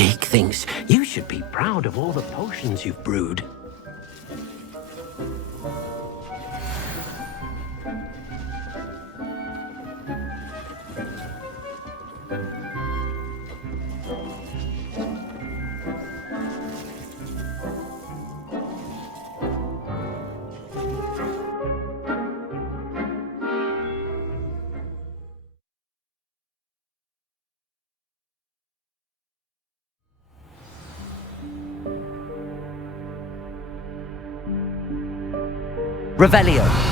Dick thinks you should be proud of all the potions you've brewed. Revelio.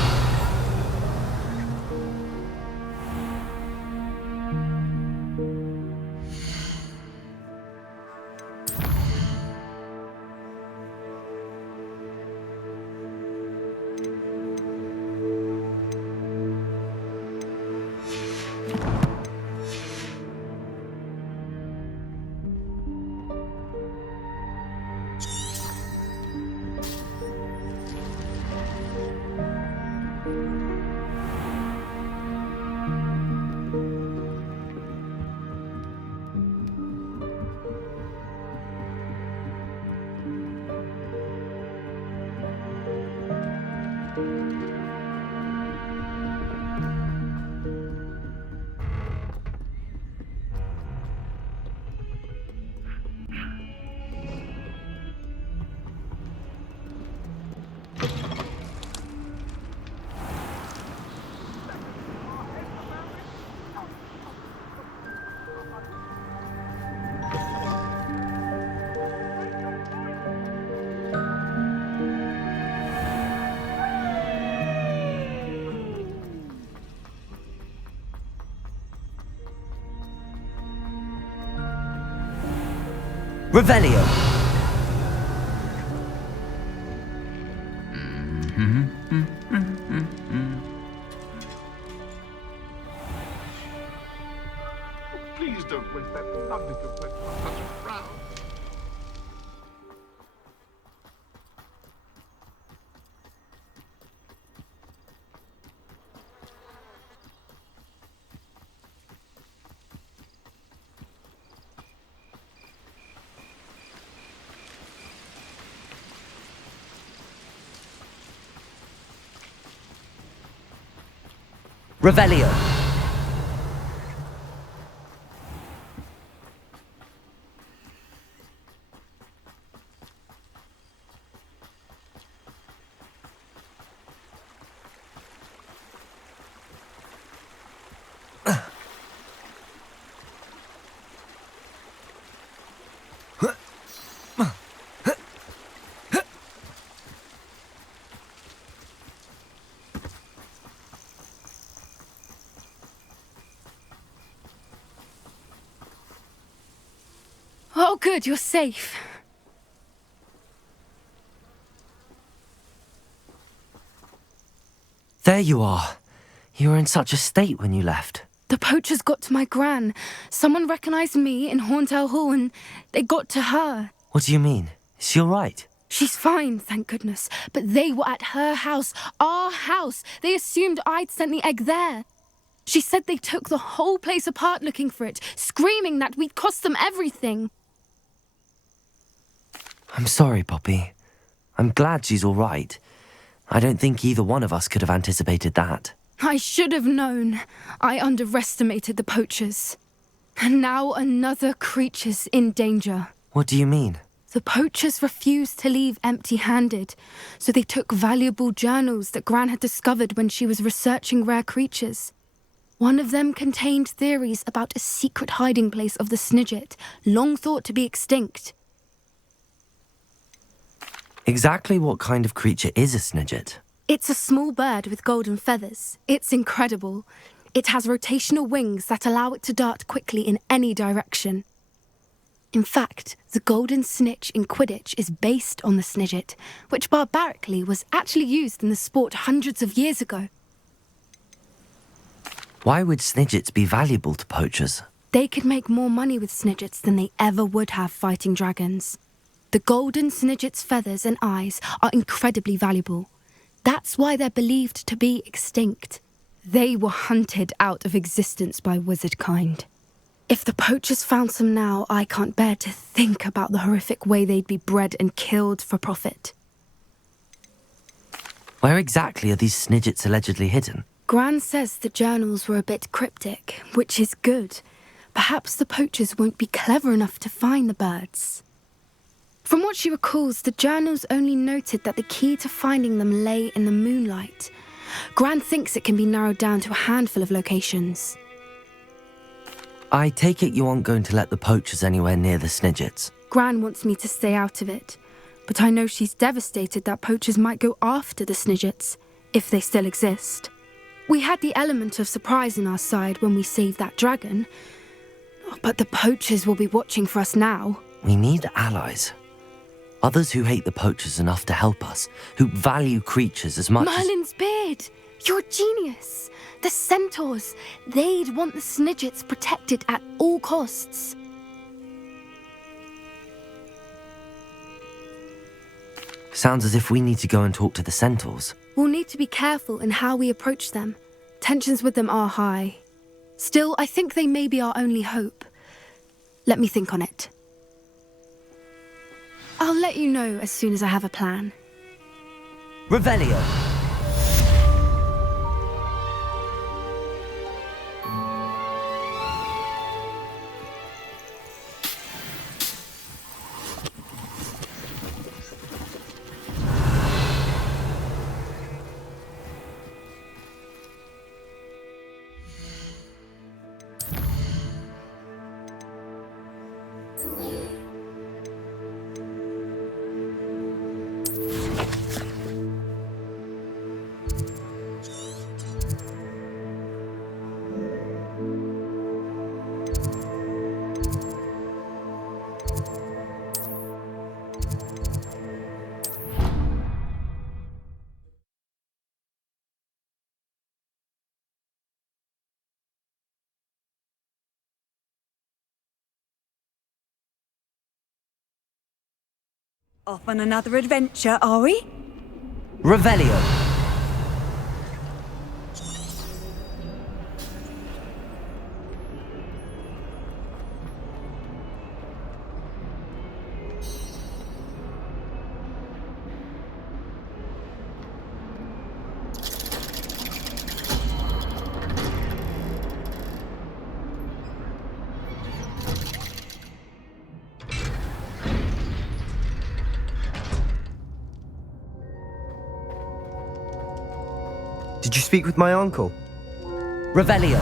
Revelio. Please don't waste that lovely compliment on such a frown. Revelio. Oh, good, you're safe. There you are. You were in such a state when you left. The poachers got to my gran. Someone recognised me in Horntail Hall and they got to her. What do you mean? Is she all right? She's fine, thank goodness. But they were at her house, our house. They assumed I'd sent the egg there. She said they took the whole place apart looking for it, screaming that we'd cost them everything. I'm sorry, Poppy. I'm glad she's all right. I don't think either one of us could have anticipated that. I should have known. I underestimated the poachers. And now another creature's in danger. What do you mean? The poachers refused to leave empty-handed, so they took valuable journals that Gran had discovered when she was researching rare creatures. One of them contained theories about a secret hiding place of the Snidget, long thought to be extinct. Exactly what kind of creature is a Snidget? It's a small bird with golden feathers. It's incredible. It has rotational wings that allow it to dart quickly in any direction. In fact, the golden snitch in Quidditch is based on the Snidget, which barbarically was actually used in the sport hundreds of years ago. Why would Snidgets be valuable to poachers? They could make more money with Snidgets than they ever would have fighting dragons. The golden Snidget's feathers and eyes are incredibly valuable. That's why they're believed to be extinct. They were hunted out of existence by wizard kind. If the poachers found some now, I can't bear to think about the horrific way they'd be bred and killed for profit. Where exactly are these snidgets allegedly hidden? Gran says the journals were a bit cryptic, which is good. Perhaps the poachers won't be clever enough to find the birds. From what she recalls, the journals only noted that the key to finding them lay in the moonlight. Gran thinks it can be narrowed down to a handful of locations. I take it you aren't going to let the poachers anywhere near the snidgets. Gran wants me to stay out of it, but I know she's devastated that poachers might go after the snidgets, if they still exist. We had the element of surprise on our side when we saved that dragon, but the poachers will be watching for us now. We need allies. Others who hate the poachers enough to help us, who value creatures as much Merlin's beard! You're a genius! The centaurs, they'd want the snidgets protected at all costs. Sounds as if we need to go and talk to the centaurs. We'll need to be careful in how we approach them. Tensions with them are high. Still, I think they may be our only hope. Let me think on it. I'll let you know as soon as I have a plan. Revelio! Off on another adventure, are we? Revelio! Did you speak with my uncle? Revelio!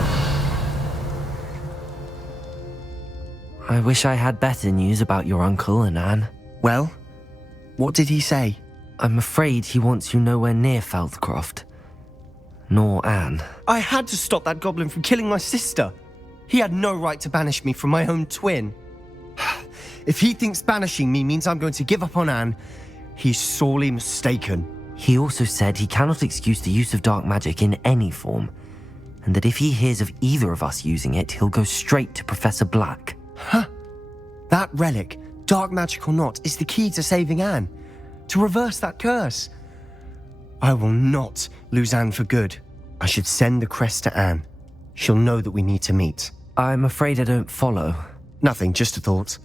I wish I had better news about your uncle and Anne. Well, what did he say? I'm afraid he wants you nowhere near Feldcroft. Nor Anne. I had to stop that goblin from killing my sister. He had no right to banish me from my own twin. If he thinks banishing me means I'm going to give up on Anne, he's sorely mistaken. He also said he cannot excuse the use of dark magic in any form, and that if he hears of either of us using it, he'll go straight to Professor Black. Huh. That relic, dark magic or not, is the key to saving Anne. To reverse that curse. I will not lose Anne for good. I should send the crest to Anne. She'll know that we need to meet. I'm afraid I don't follow. Nothing, just a thought.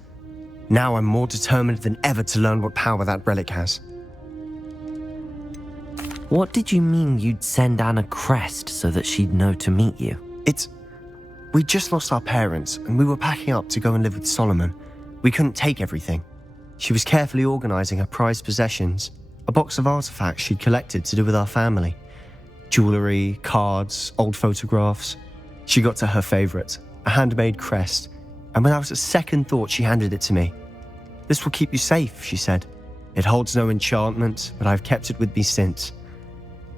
Now I'm more determined than ever to learn what power that relic has. What did you mean you'd send Anne a crest so that she'd know to meet you? We just lost our parents, and we were packing up to go and live with Solomon. We couldn't take everything. She was carefully organising her prized possessions, a box of artifacts she'd collected to do with our family. Jewellery, cards, old photographs. She got to her favourite, a handmade crest, and without a second thought she handed it to me. "This will keep you safe," she said. "It holds no enchantment, but I've kept it with me since.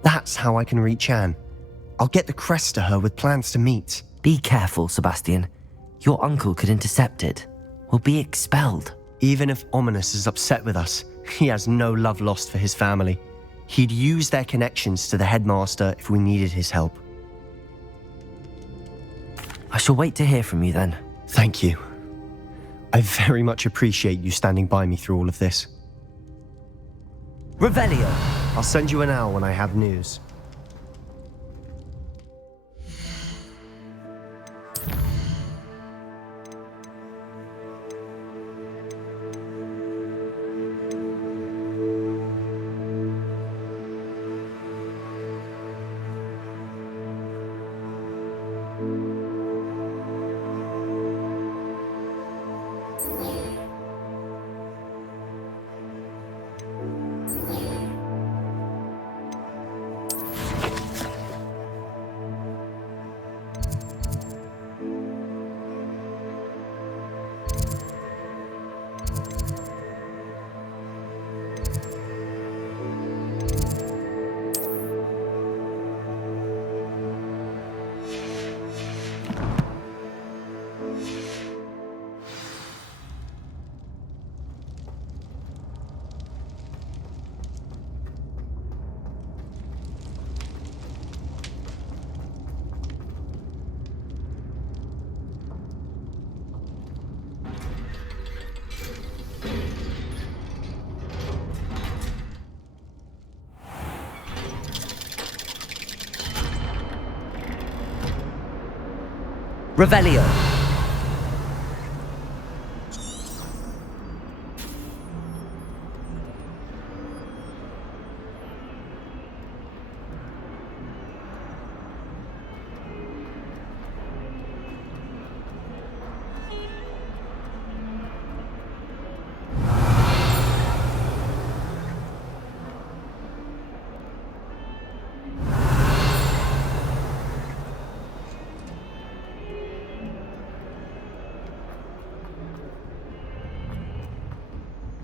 That's how I can reach Anne. I'll get the crest to her with plans to meet." Be careful, Sebastian. Your uncle could intercept it. We'll be expelled. Even if Ominous is upset with us, he has no love lost for his family. He'd use their connections to the headmaster if we needed his help. I shall wait to hear from you then. Thank you. I very much appreciate you standing by me through all of this. Revelio! I'll send you an hour when I have news. Revelio.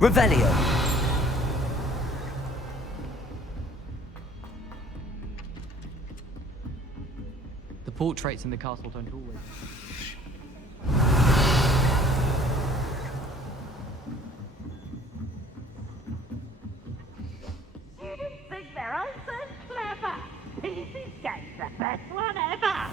Revelio. The portraits in the castle don't always. Think they're all so clever. This game's the best one ever.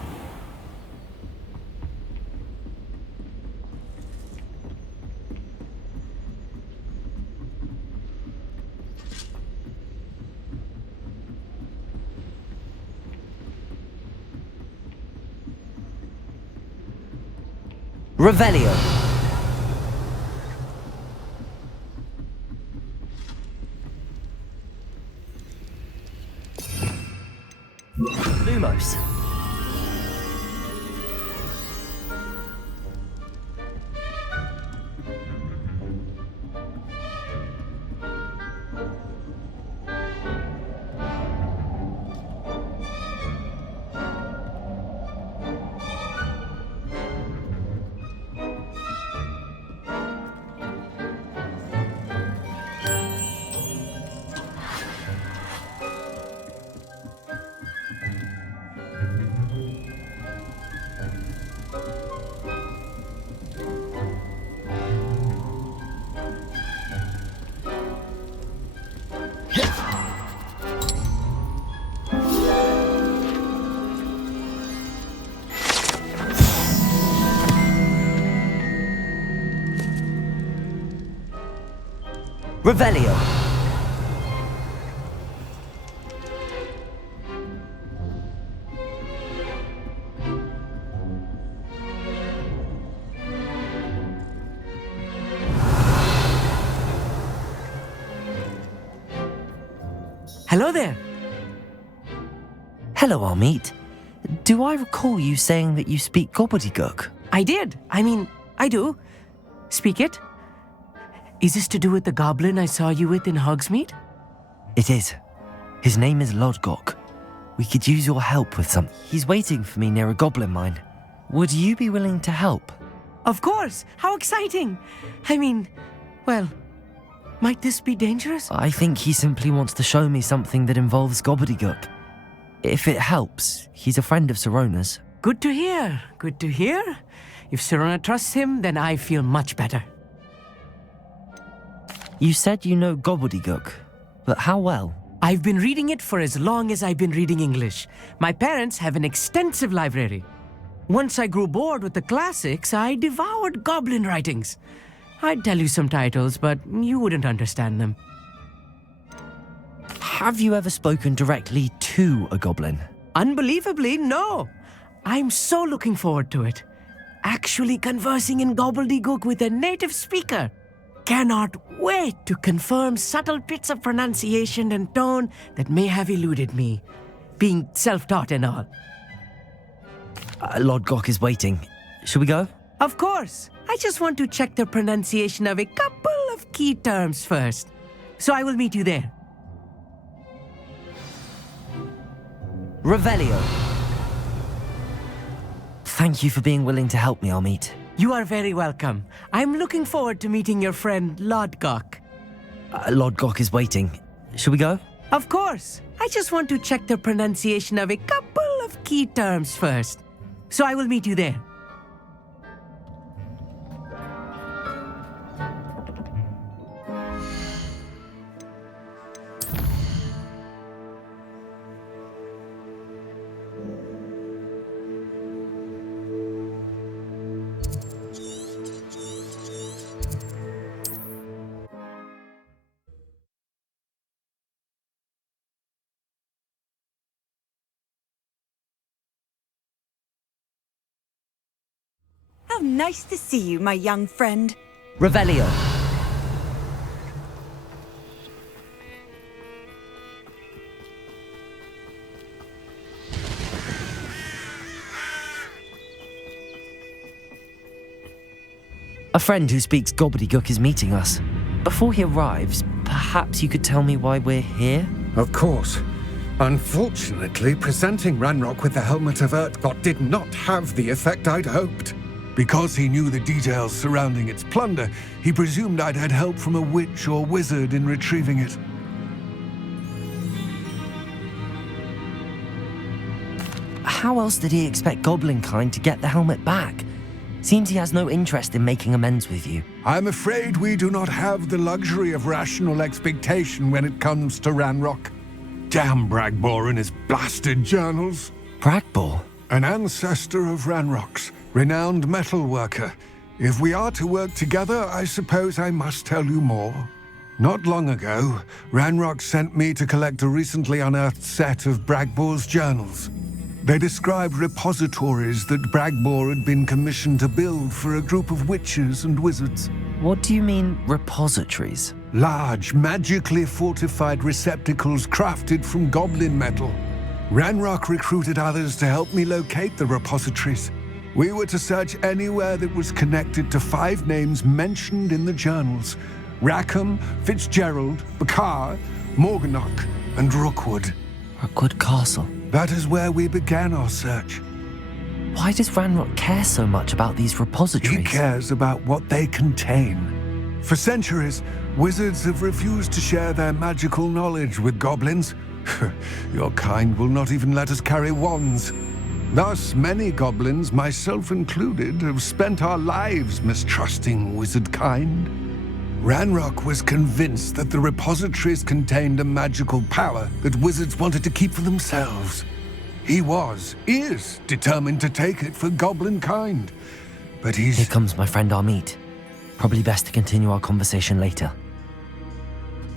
Revelio. Lumos. Revelio. Hello there. Hello, Armeet. Do I recall you saying that you speak gobbledygook? I did. I do. Speak it. Is this to do with the goblin I saw you with in Hogsmeade? It is. His name is Lodgok. We could use your help with some. He's waiting for me near a goblin mine. Would you be willing to help? Of course. How exciting. Well, might this be dangerous? I think he simply wants to show me something that involves gobbledygook. If it helps, he's a friend of Sirona's. Good to hear. Good to hear. If Sirona trusts him, then I feel much better. You said you know gobbledygook, but how well? I've been reading it for as long as I've been reading English. My parents have an extensive library. Once I grew bored with the classics, I devoured goblin writings. I'd tell you some titles, but you wouldn't understand them. Have you ever spoken directly to a goblin? Unbelievably, no. I'm so looking forward to it. Actually conversing in gobbledygook with a native speaker. Cannot wait to confirm subtle bits of pronunciation and tone that may have eluded me, being self-taught and all. Lodgok is waiting. Shall we go? Of course. I just want to check the pronunciation of a couple of key terms first. So I will meet you there. Revelio. Thank you for being willing to help me, Armeet. You are very welcome. I'm looking forward to meeting your friend Lodgok. Lodgok is waiting. Shall we go? Of course. I just want to check the pronunciation of a couple of key terms first. So I will meet you there. How nice to see you, my young friend. Revelio. A friend who speaks gobbledygook is meeting us. Before he arrives, perhaps you could tell me why we're here? Of course. Unfortunately, presenting Ranrock with the Helmet of Urtkot did not have the effect I'd hoped. Because he knew the details surrounding its plunder, he presumed I'd had help from a witch or wizard in retrieving it. How else did he expect Goblinkind to get the helmet back? Seems he has no interest in making amends with you. I'm afraid we do not have the luxury of rational expectation when it comes to Ranrock. Damn Bragbor and his blasted journals. Bragbor? An ancestor of Ranrock's, renowned metal worker. If we are to work together, I suppose I must tell you more. Not long ago, Ranrock sent me to collect a recently unearthed set of Bragbor's journals. They described repositories that Bragbor had been commissioned to build for a group of witches and wizards. What do you mean, repositories? Large, magically fortified receptacles crafted from goblin metal. Ranrock recruited others to help me locate the repositories. We were to search anywhere that was connected to 5 names mentioned in the journals: Rackham, Fitzgerald, Bakar, Morganach, and Rookwood. Rookwood Castle. That is where we began our search. Why does Ranrock care so much about these repositories? He cares about what they contain. For centuries, wizards have refused to share their magical knowledge with goblins. Your kind will not even let us carry wands. Thus, many goblins, myself included, have spent our lives mistrusting wizard kind. Ranrock was convinced that the repositories contained a magical power that wizards wanted to keep for themselves. He is determined to take it for goblin kind. But Here comes my friend Amit. Probably best to continue our conversation later.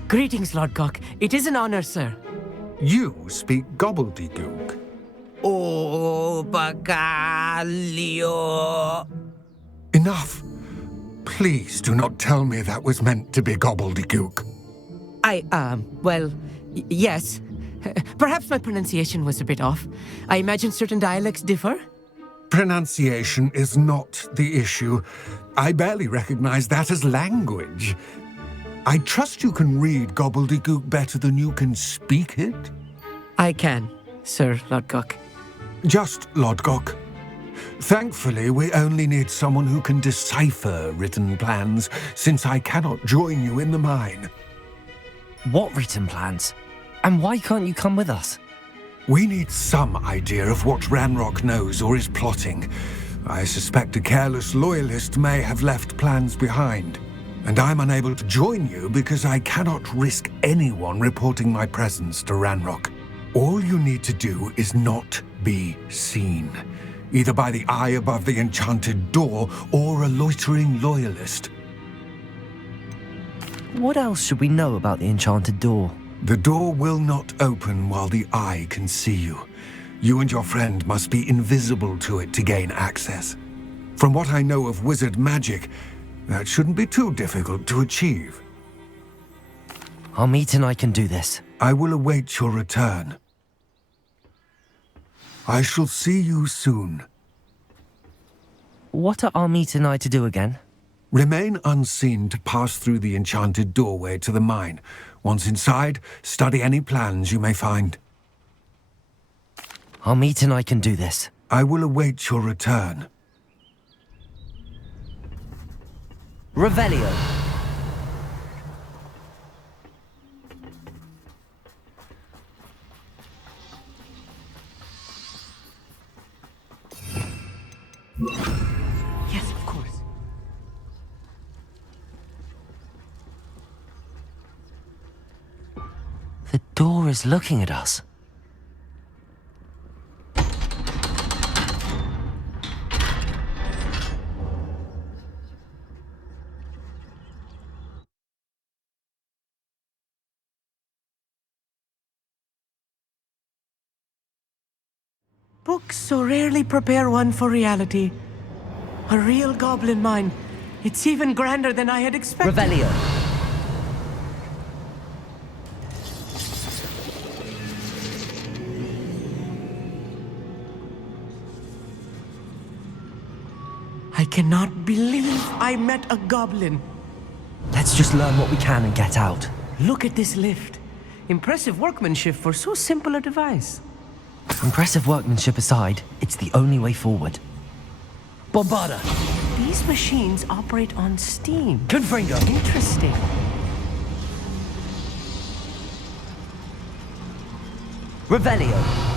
Greetings, Lord Cock. It is an honor, sir. You speak gobbledygook. Oh, Bacalio. Enough. Please do not tell me that was meant to be gobbledygook. Yes. Perhaps my pronunciation was a bit off. I imagine certain dialects differ. Pronunciation is not the issue. I barely recognize that as language. I trust you can read gobbledygook better than you can speak it? I can, Sir Lodgok. Just Lodgok. Thankfully, we only need someone who can decipher written plans, since I cannot join you in the mine. What written plans? And why can't you come with us? We need some idea of what Ranrock knows or is plotting. I suspect a careless loyalist may have left plans behind. And I'm unable to join you because I cannot risk anyone reporting my presence to Ranrock. All you need to do is not be seen, either by the eye above the enchanted door or a loitering loyalist. What else should we know about the enchanted door? The door will not open while the eye can see you. You and your friend must be invisible to it to gain access. From what I know of wizard magic, that shouldn't be too difficult to achieve. Amit and I can do this. I will await your return. I shall see you soon. What are Amit and I to do again? Remain unseen to pass through the enchanted doorway to the mine. Once inside, study any plans you may find. Amit and I can do this. I will await your return. Revelio. Yes, of course. The door is looking at us. Books so rarely prepare one for reality. A real goblin mine. It's even grander than I had expected. Revelio. I cannot believe I met a goblin. Let's just learn what we can and get out. Look at this lift. Impressive workmanship for so simple a device. Impressive workmanship aside, it's the only way forward. Bombarda! These machines operate on steam. Confringo! Interesting. Revelio!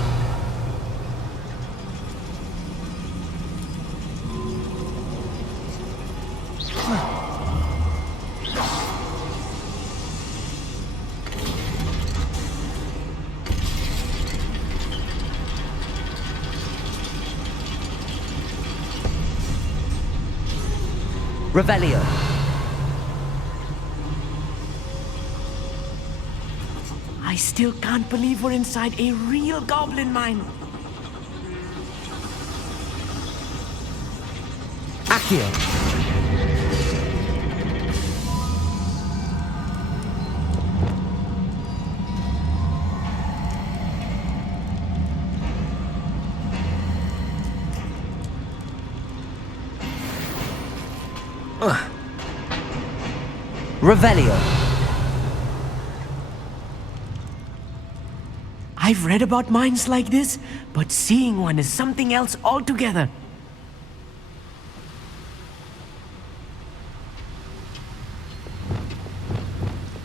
Revelio. I still can't believe we're inside a real goblin mine. Accio. Revelio. I've read about mines like this, but seeing one is something else altogether.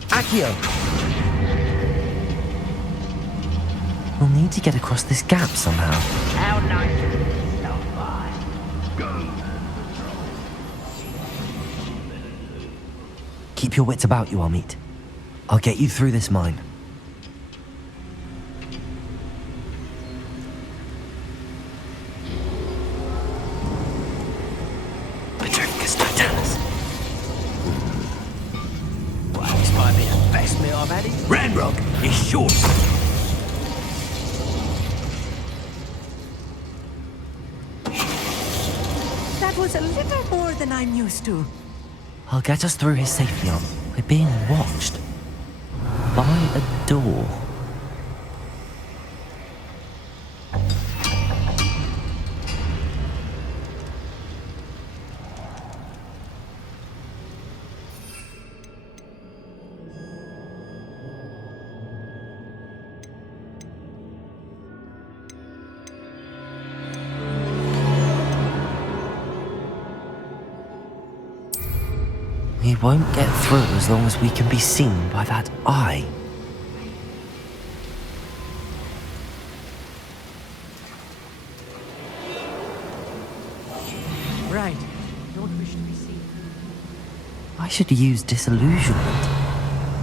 Accio. We'll need to get across this gap somehow. How nice of you to stop by. Keep your wits about you, Amit. I'll get you through this mine. Petrificus Titanus. Well, this might be the best meal I've had in Ranrock is short. That was a little more than I'm used to. I'll get us through here safely, Om. We're being watched. By a door. We won't get through as long as we can be seen by that eye. Right. Don't wish to be seen. I should use disillusionment.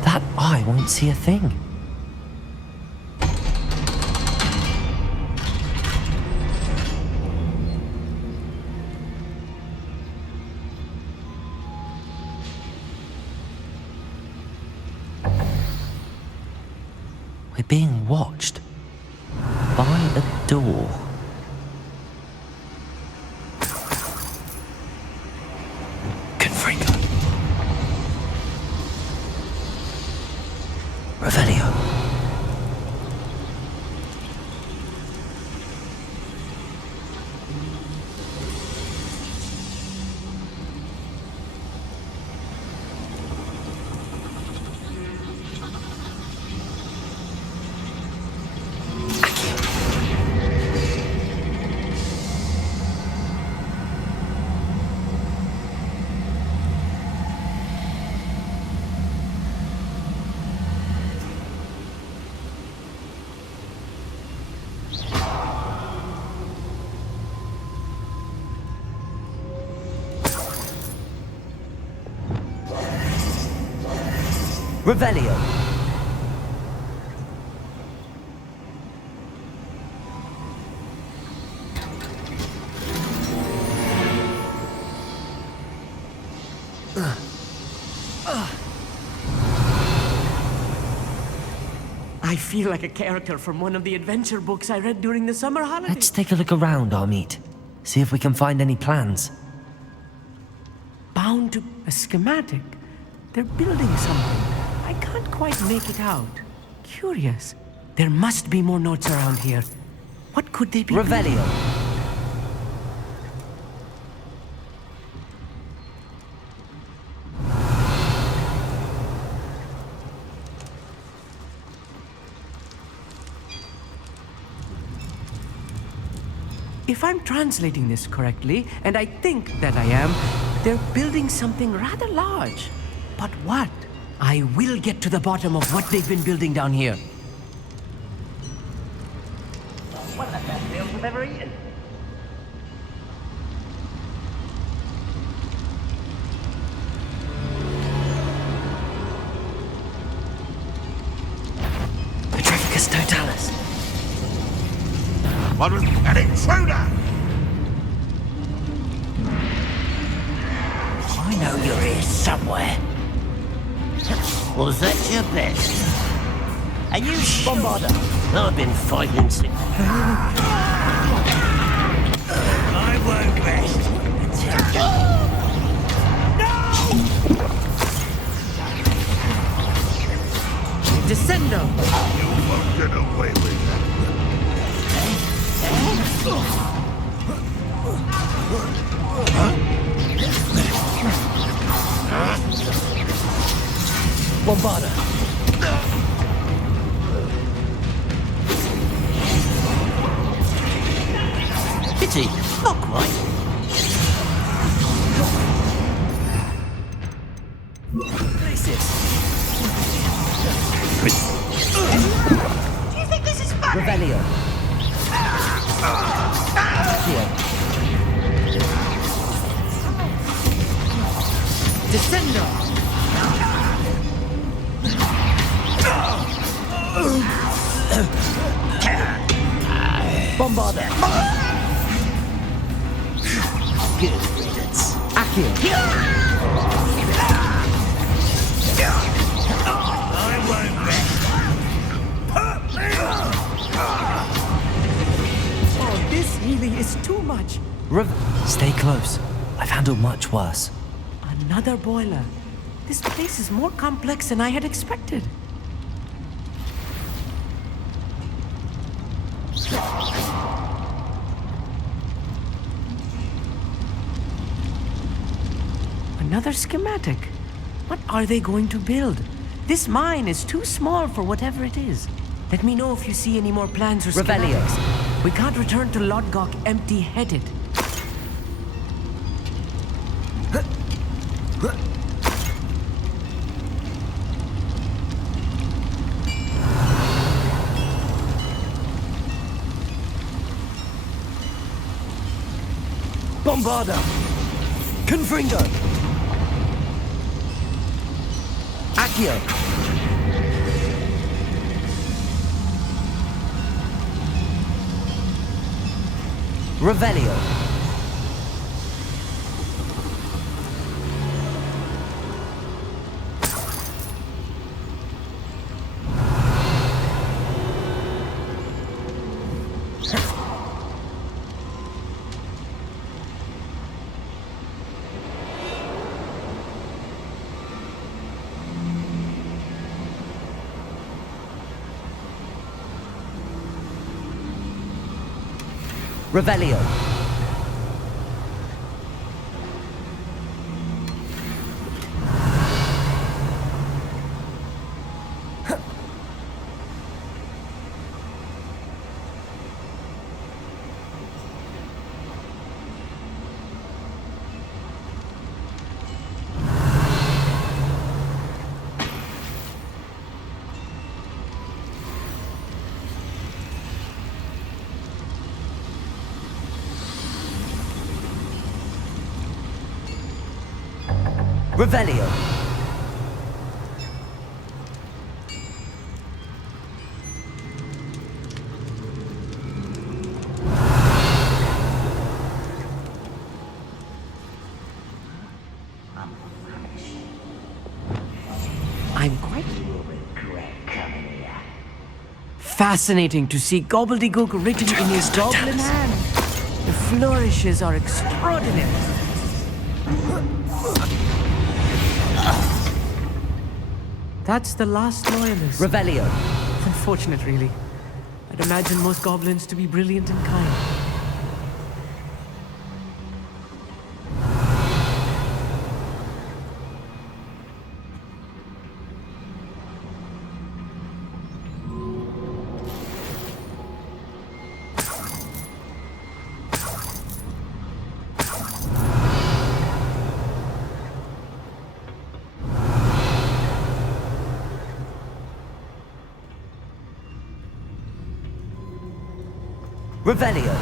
That eye won't see a thing. We're being watched by a door. Confringo. Revelio. Revelio. I feel like a character from one of the adventure books I read during the summer holidays. Let's take a look around, Amit. See if we can find any plans. trying to... A schematic? They're building something. I can't quite make it out. Curious. There must be more notes around here. What could they be? Revelio. If I'm translating this correctly, and I think that I am, they're building something rather large. But what? I will get to the bottom of what they've been building down here. One of the best meals I've ever eaten. Petrificus totalis. What was an intruder? I know you're here somewhere. Was that your best? Are you Bombarder? I've been fighting since. I won't rest until... Descendo! You won't get away with that. Bombarder. Pity, not quite. Places. Do you think this is funny? Revelio. Here. Descendo! Bombarder. Good riddance. Accio. I won't rest. Oh, this really is too much. Stay close. I've handled much worse. Another boiler. This place is more complex than I had expected. Another schematic. What are they going to build? This mine is too small for whatever it is. Let me know if you see any more plans or Revelio. schematics. We can't return to Lodgok empty-headed. Bombarder. Confringo. Accio. Revelio. Revelio. Revelio. I'm quite fascinating to see gobbledygook written in his goblin hand. The flourishes are extraordinary. That's the last loyalist. Revelio. Unfortunate, really. I'd imagine most goblins to be brilliant and kind. Revelio.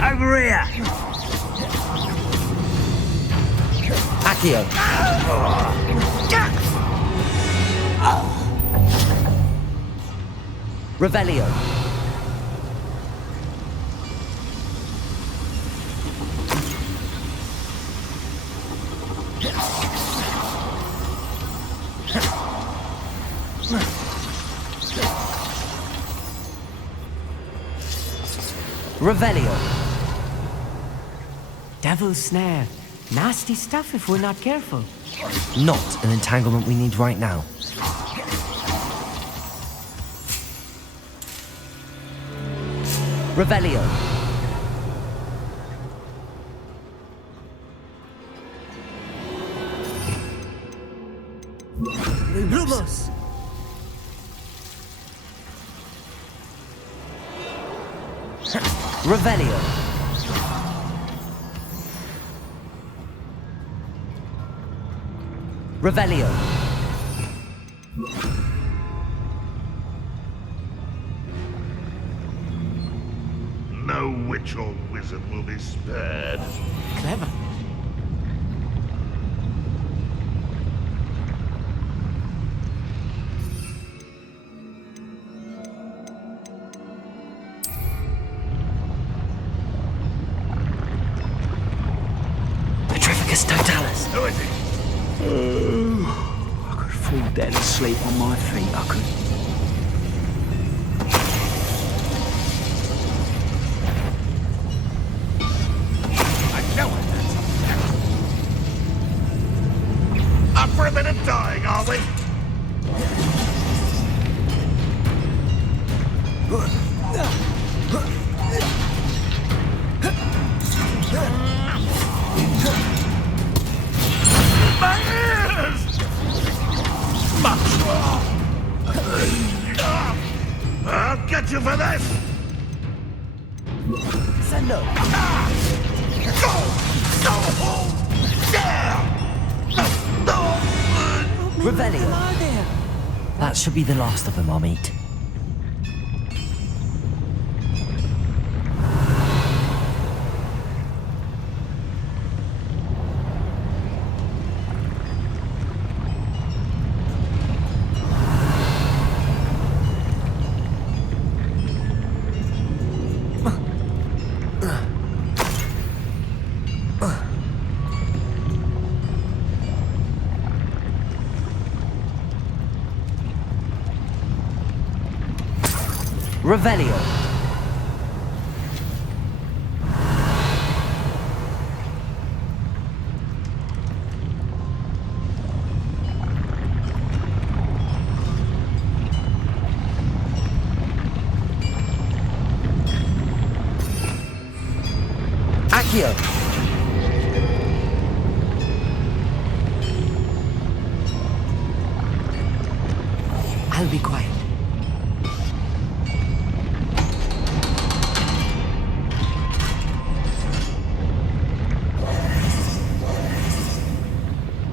Over here! Accio. Revelio. Revelio. Devil's snare. Nasty stuff if we're not careful. Not an entanglement we need right now. Revelio. Lumos. Revelio. Revelio. No witch or wizard will be spared. Clever. Petrificus totalis. Who is it? I could fall dead asleep on my feet, I could. I know it. Up for a bit of dying, are we? My ears! I'll get you for this! Sendo! Revelio. That should be the last of them, I'll meet. Revelio. Accio. I'll be quiet.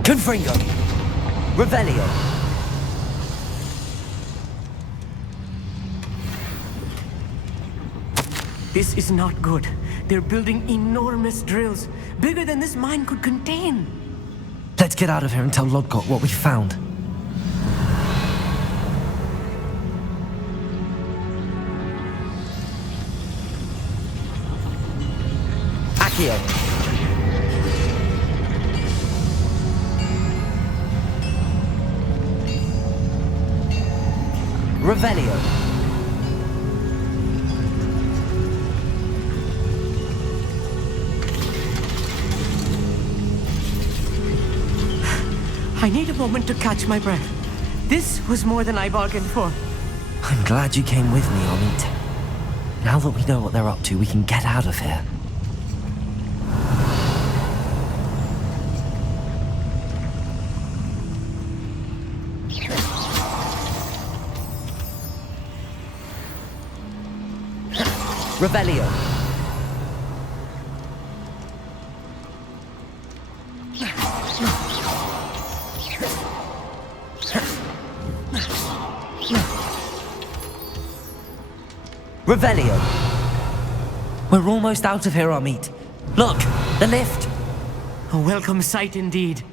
Confringo. Revelio. This is not good. They're building enormous drills, bigger than this mine could contain. Let's get out of here and tell Lodgott what we found. Accio. Revelio. I need a moment to catch my breath. This was more than I bargained for. I'm glad you came with me, Amit. Now that we know what they're up to, we can get out of here. Revelio. Revelio. We're almost out of here, Amit. Look, the lift. A welcome sight indeed.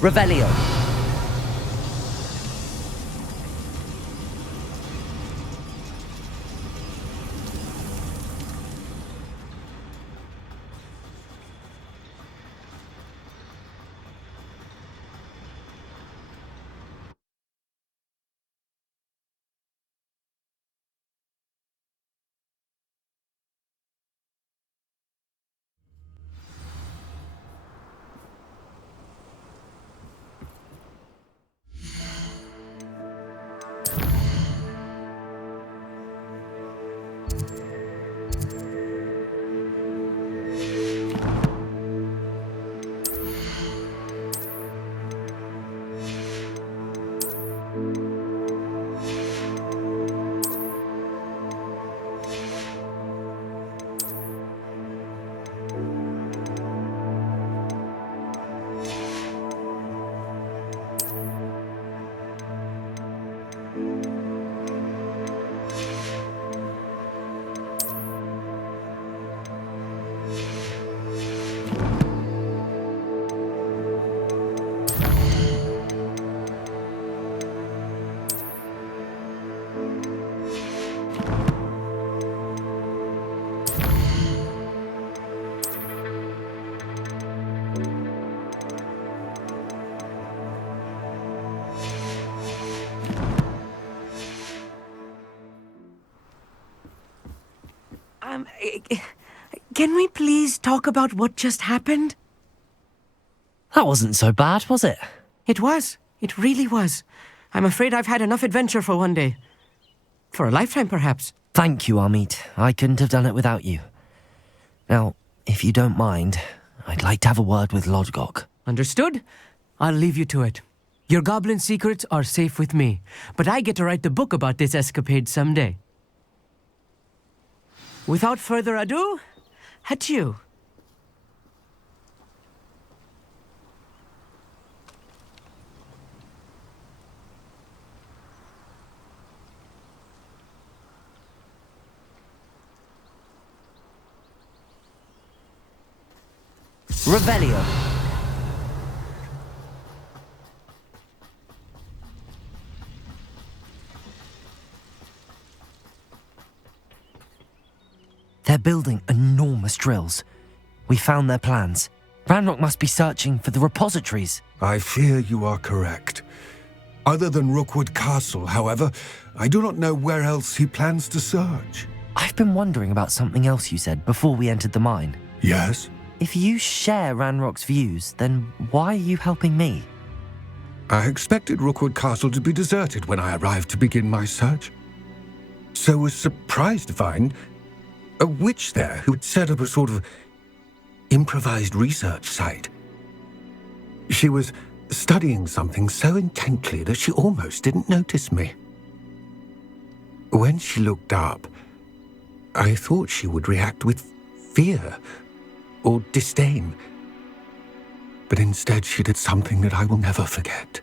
Revelio. Can we please talk about what just happened? That wasn't so bad, was it? It was. It really was. I'm afraid I've had enough adventure for one day. For a lifetime, perhaps. Thank you, Amit. I couldn't have done it without you. Now, if you don't mind, I'd like to have a word with Lodgok. Understood? I'll leave you to it. Your goblin secrets are safe with me, but I get to write the book about this escapade someday. Without further ado, adieu. Revelio. They're building enormous drills. We found their plans. Ranrock must be searching for the repositories. I fear you are correct. Other than Rookwood Castle, however, I do not know where else he plans to search. I've been wondering about something else you said before we entered the mine. Yes? If you share Ranrock's views, then why are you helping me? I expected Rookwood Castle to be deserted when I arrived to begin my search. So was surprised to find a witch there who had set up a sort of improvised research site. She was studying something so intently that she almost didn't notice me. When she looked up, I thought she would react with fear, or disdain. But instead she did something that I will never forget.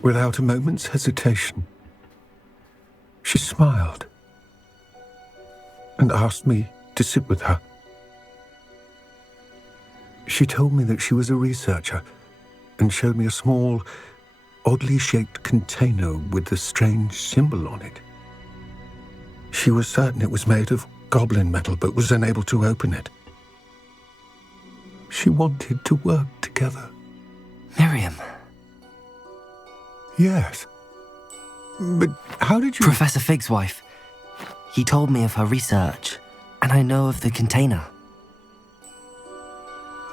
Without a moment's hesitation, she smiled and asked me to sit with her. She told me that she was a researcher and showed me a small, oddly shaped container with a strange symbol on it. She was certain it was made of goblin metal, but was unable to open it. She wanted to work together. Miriam. Yes. But how did you... Professor Fig's wife. He told me of her research, and I know of the container.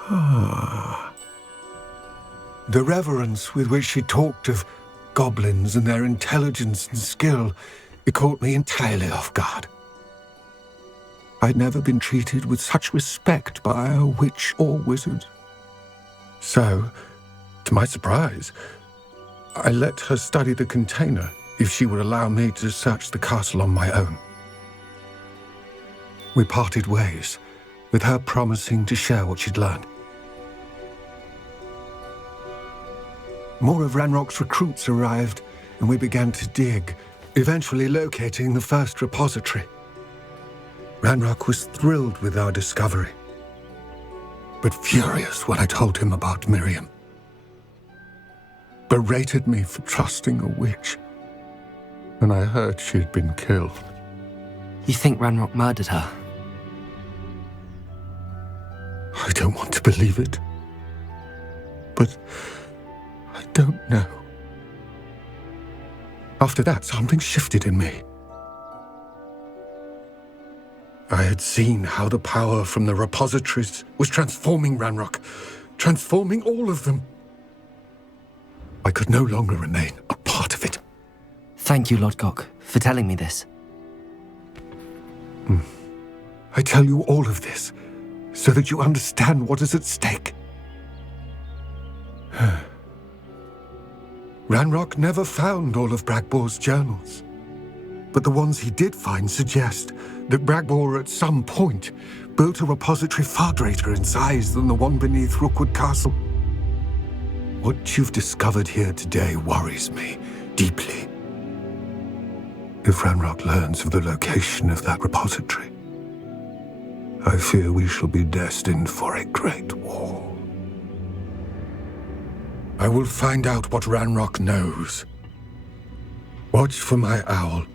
Ah. The reverence with which she talked of goblins and their intelligence and skill, it caught me entirely off guard. I'd never been treated with such respect by a witch or wizard. So, to my surprise, I let her study the container if she would allow me to search the castle on my own. We parted ways, with her promising to share what she'd learned. More of Ranrock's recruits arrived, and we began to dig, eventually locating the first repository. Ranrock was thrilled with our discovery, but furious when I told him about Miriam. Berated me for trusting a witch, and I heard she'd been killed. You think Ranrock murdered her? I don't want to believe it, but I don't know. After that, something shifted in me. I had seen how the power from the repositories was transforming Ranrock, transforming all of them. I could no longer remain a part of it. Thank you, Lodgok, for telling me this. I tell you all of this so that you understand what is at stake. Ranrock never found all of Bragbor's journals, but the ones he did find suggest that Bragbor at some point built a repository far greater in size than the one beneath Rookwood Castle. What you've discovered here today worries me deeply. If Ranrock learns of the location of that repository, I fear we shall be destined for a great war. I will find out what Ranrock knows. Watch for my owl.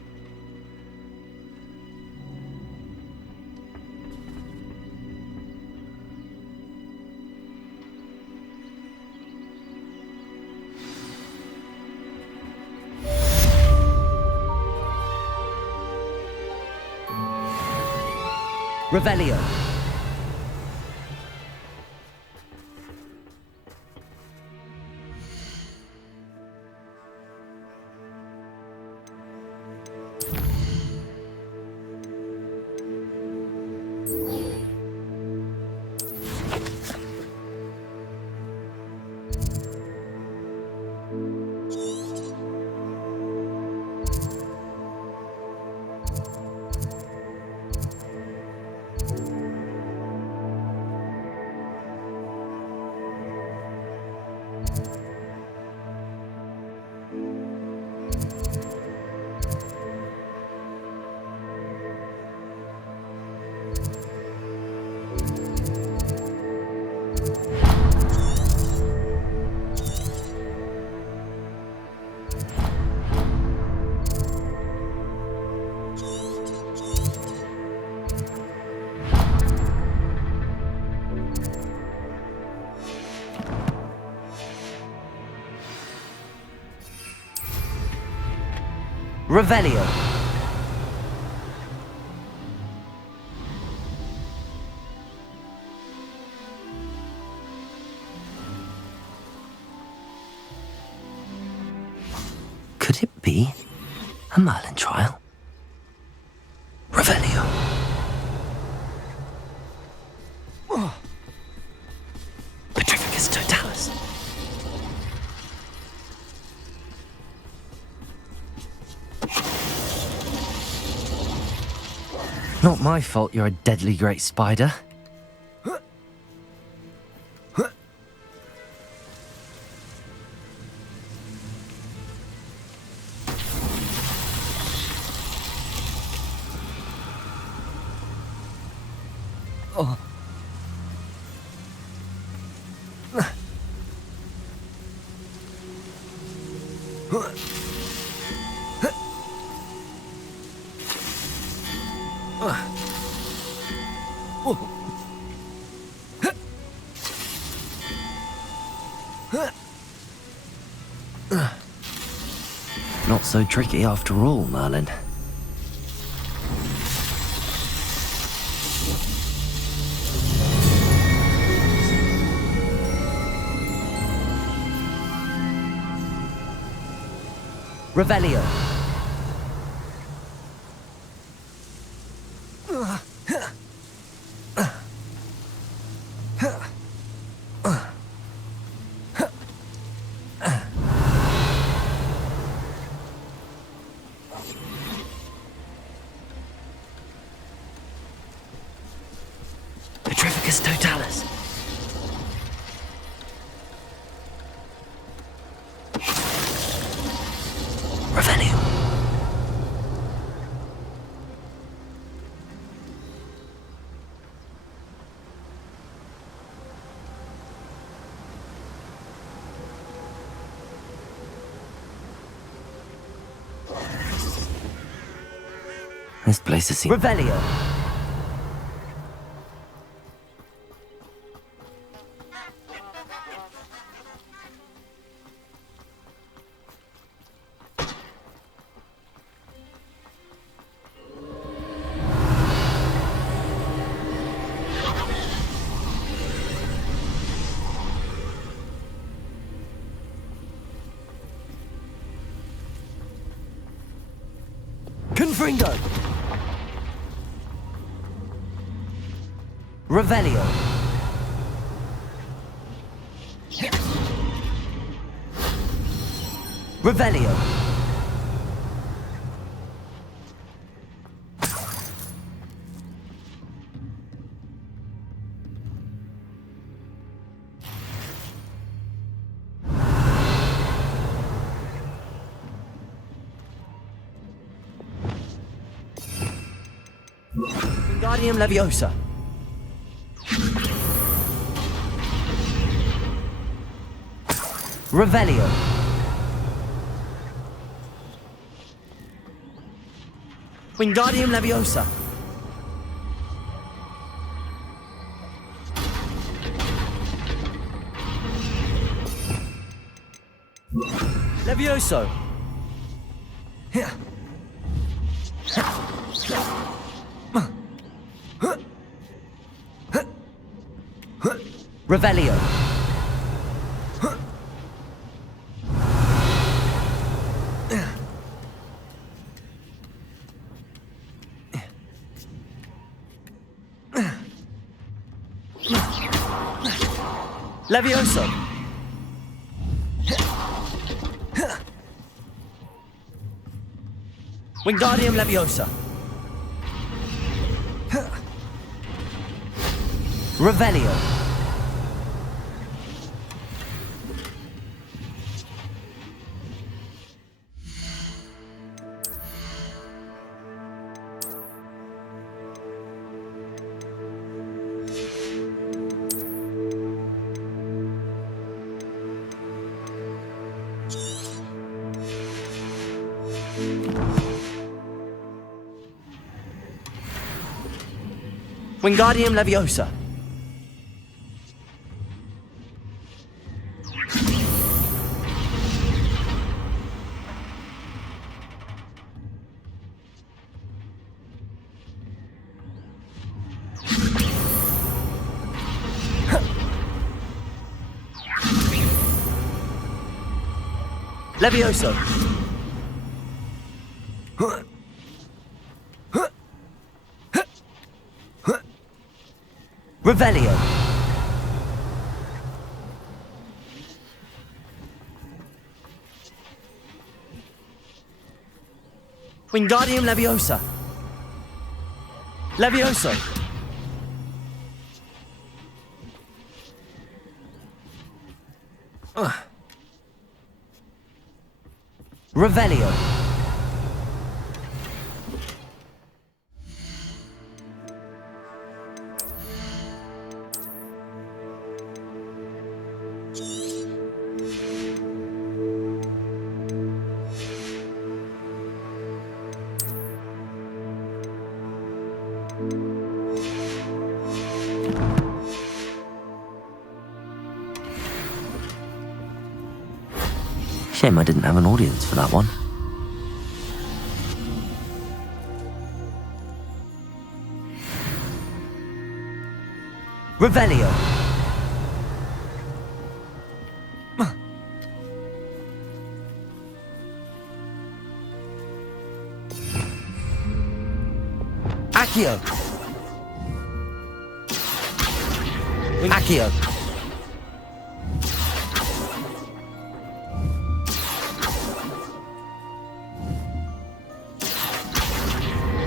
Revelio. Revelio. Could it be a Merlin trial? Revelio. Petrificus Totalis. Not my fault you're a deadly great spider. not so tricky after all, Merlin. Revelio. Petrificus Totalis. Revelio. This place is... Revelio. Confringo. Revelio. Revelio. Wingardium Leviosa. Revelio. Wingardium Leviosa. Levioso. Revelio. Levioso. Wingardium Leviosa. Revelio. Wingardium Leviosa. Levioso. Revelio. Wingardium Leviosa. Levioso. Revelio. Shame I didn't have an audience for that one. Revelio. Accio. Accio.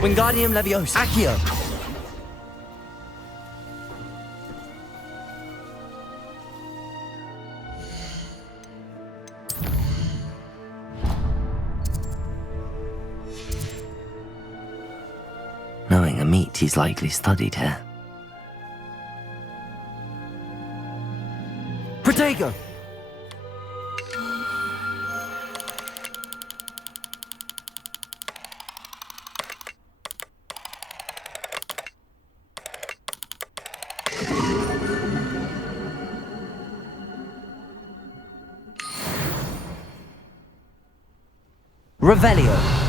Wingardium Leviosa. Accio. Knowing a meat he's likely studied here. Protego! Revelio.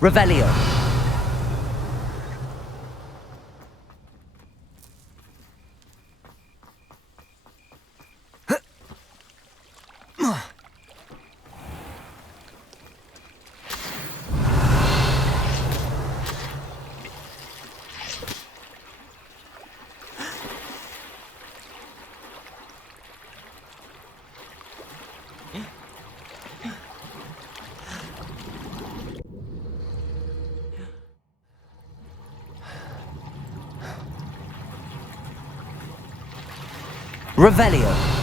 Revelio. Revelio.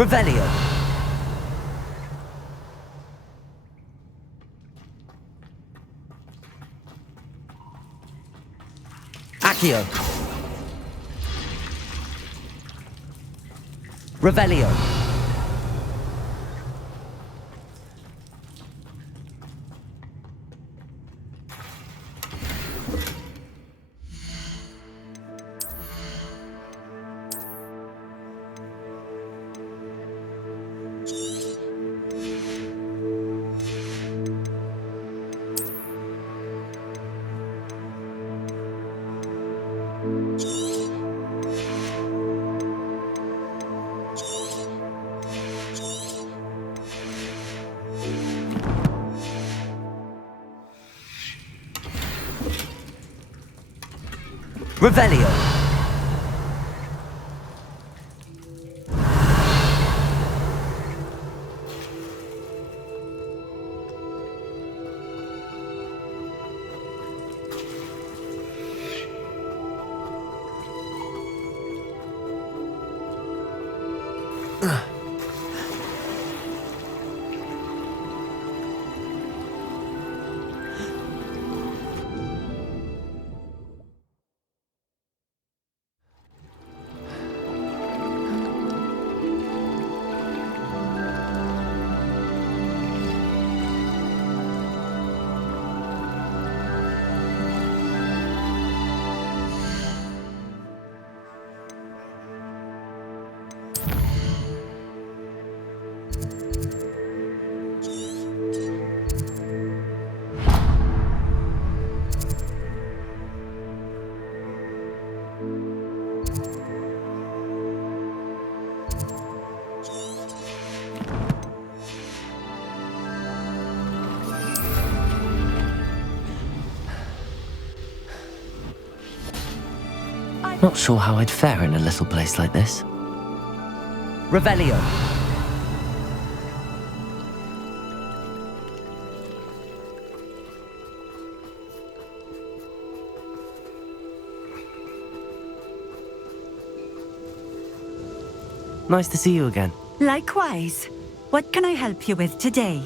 Revelio. Accio. Revelio. Revelio. Not sure how I'd fare in a little place like this. Revelio. Nice to see you again. Likewise. What can I help you with today?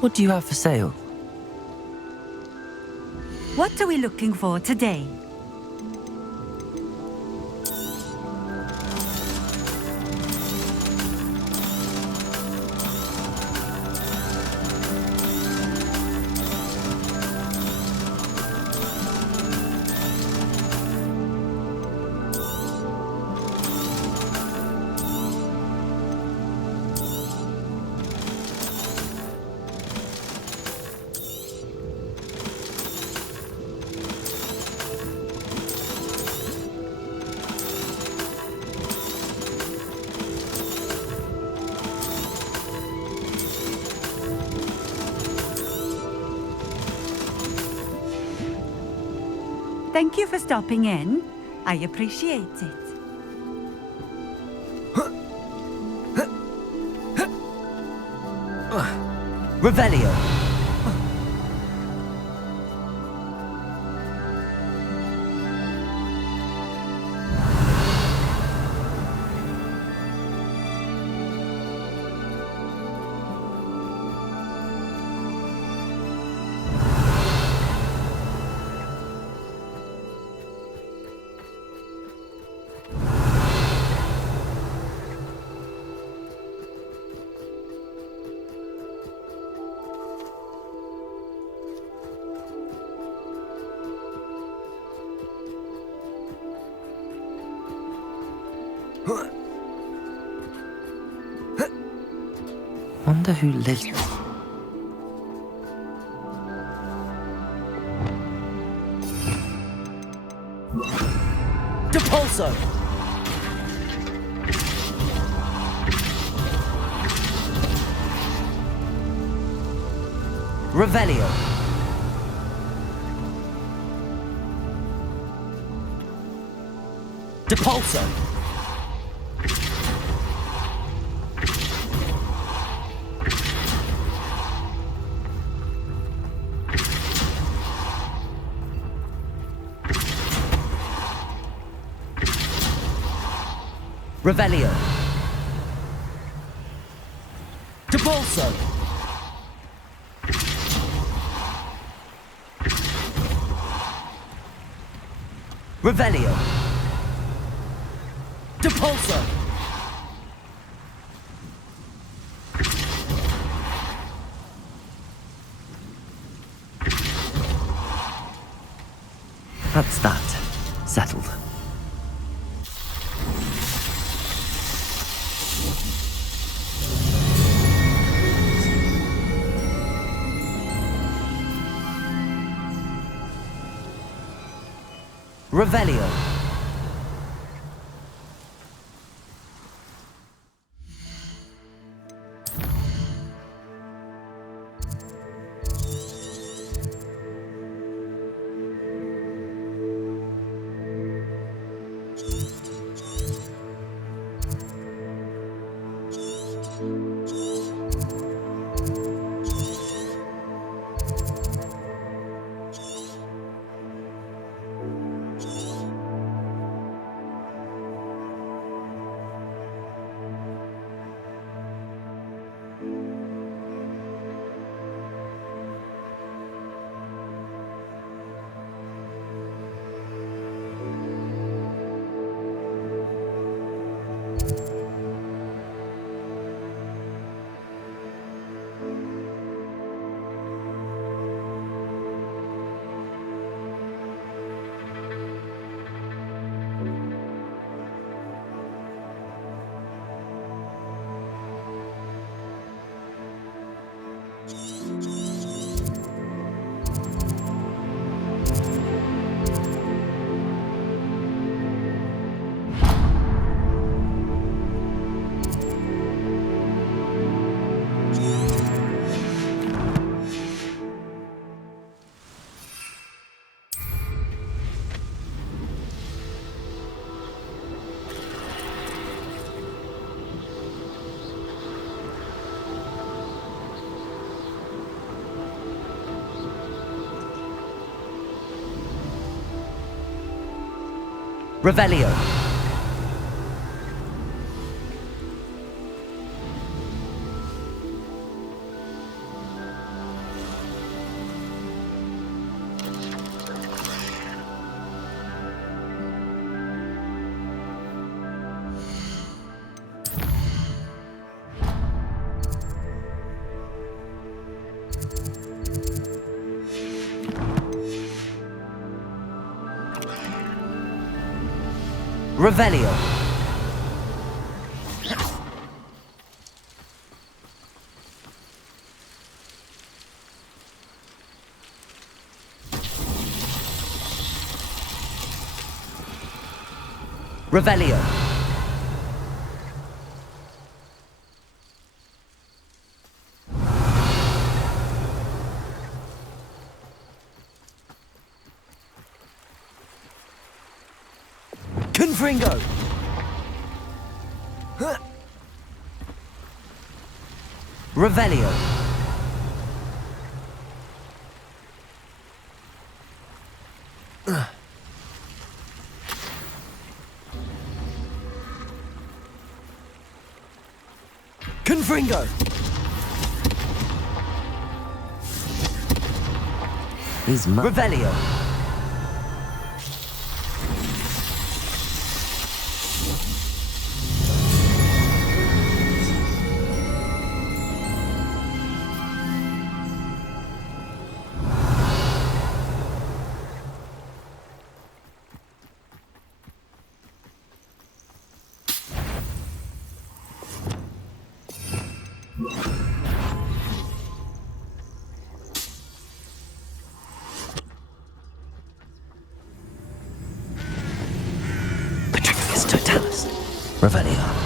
What do you have for sale? What are we looking for today? Thank you for stopping in. I appreciate it. Revelio. Wonder who lives. Depulso. Revelio. Depulso. Revelio. Depulso. Revelio. Depulso. That's that. Settled. Revelio. Revelio. Revelio. Revelio. Confringo. Revelio. Confringo. He's Revelio. Revelio.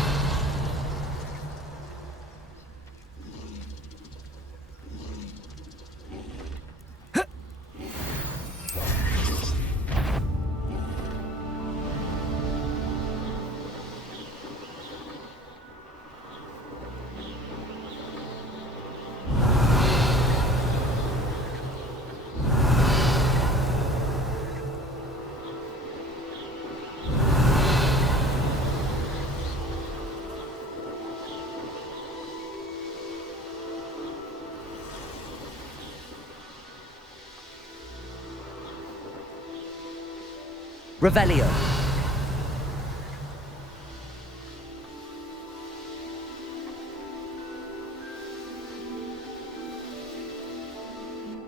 Revelio.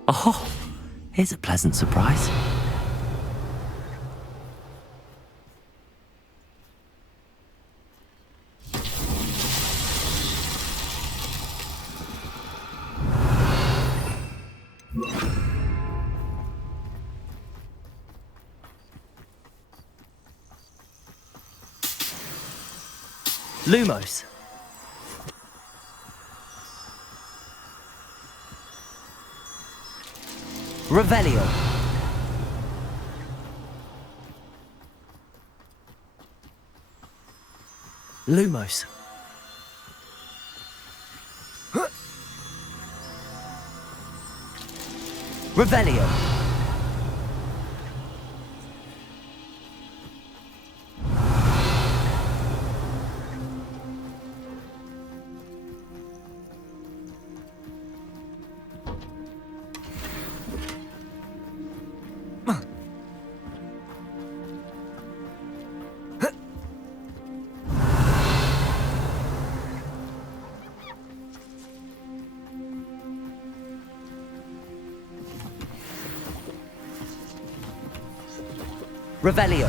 Oh, here's a pleasant surprise. Lumos. Revelio. Lumos. Revelio. Revelio.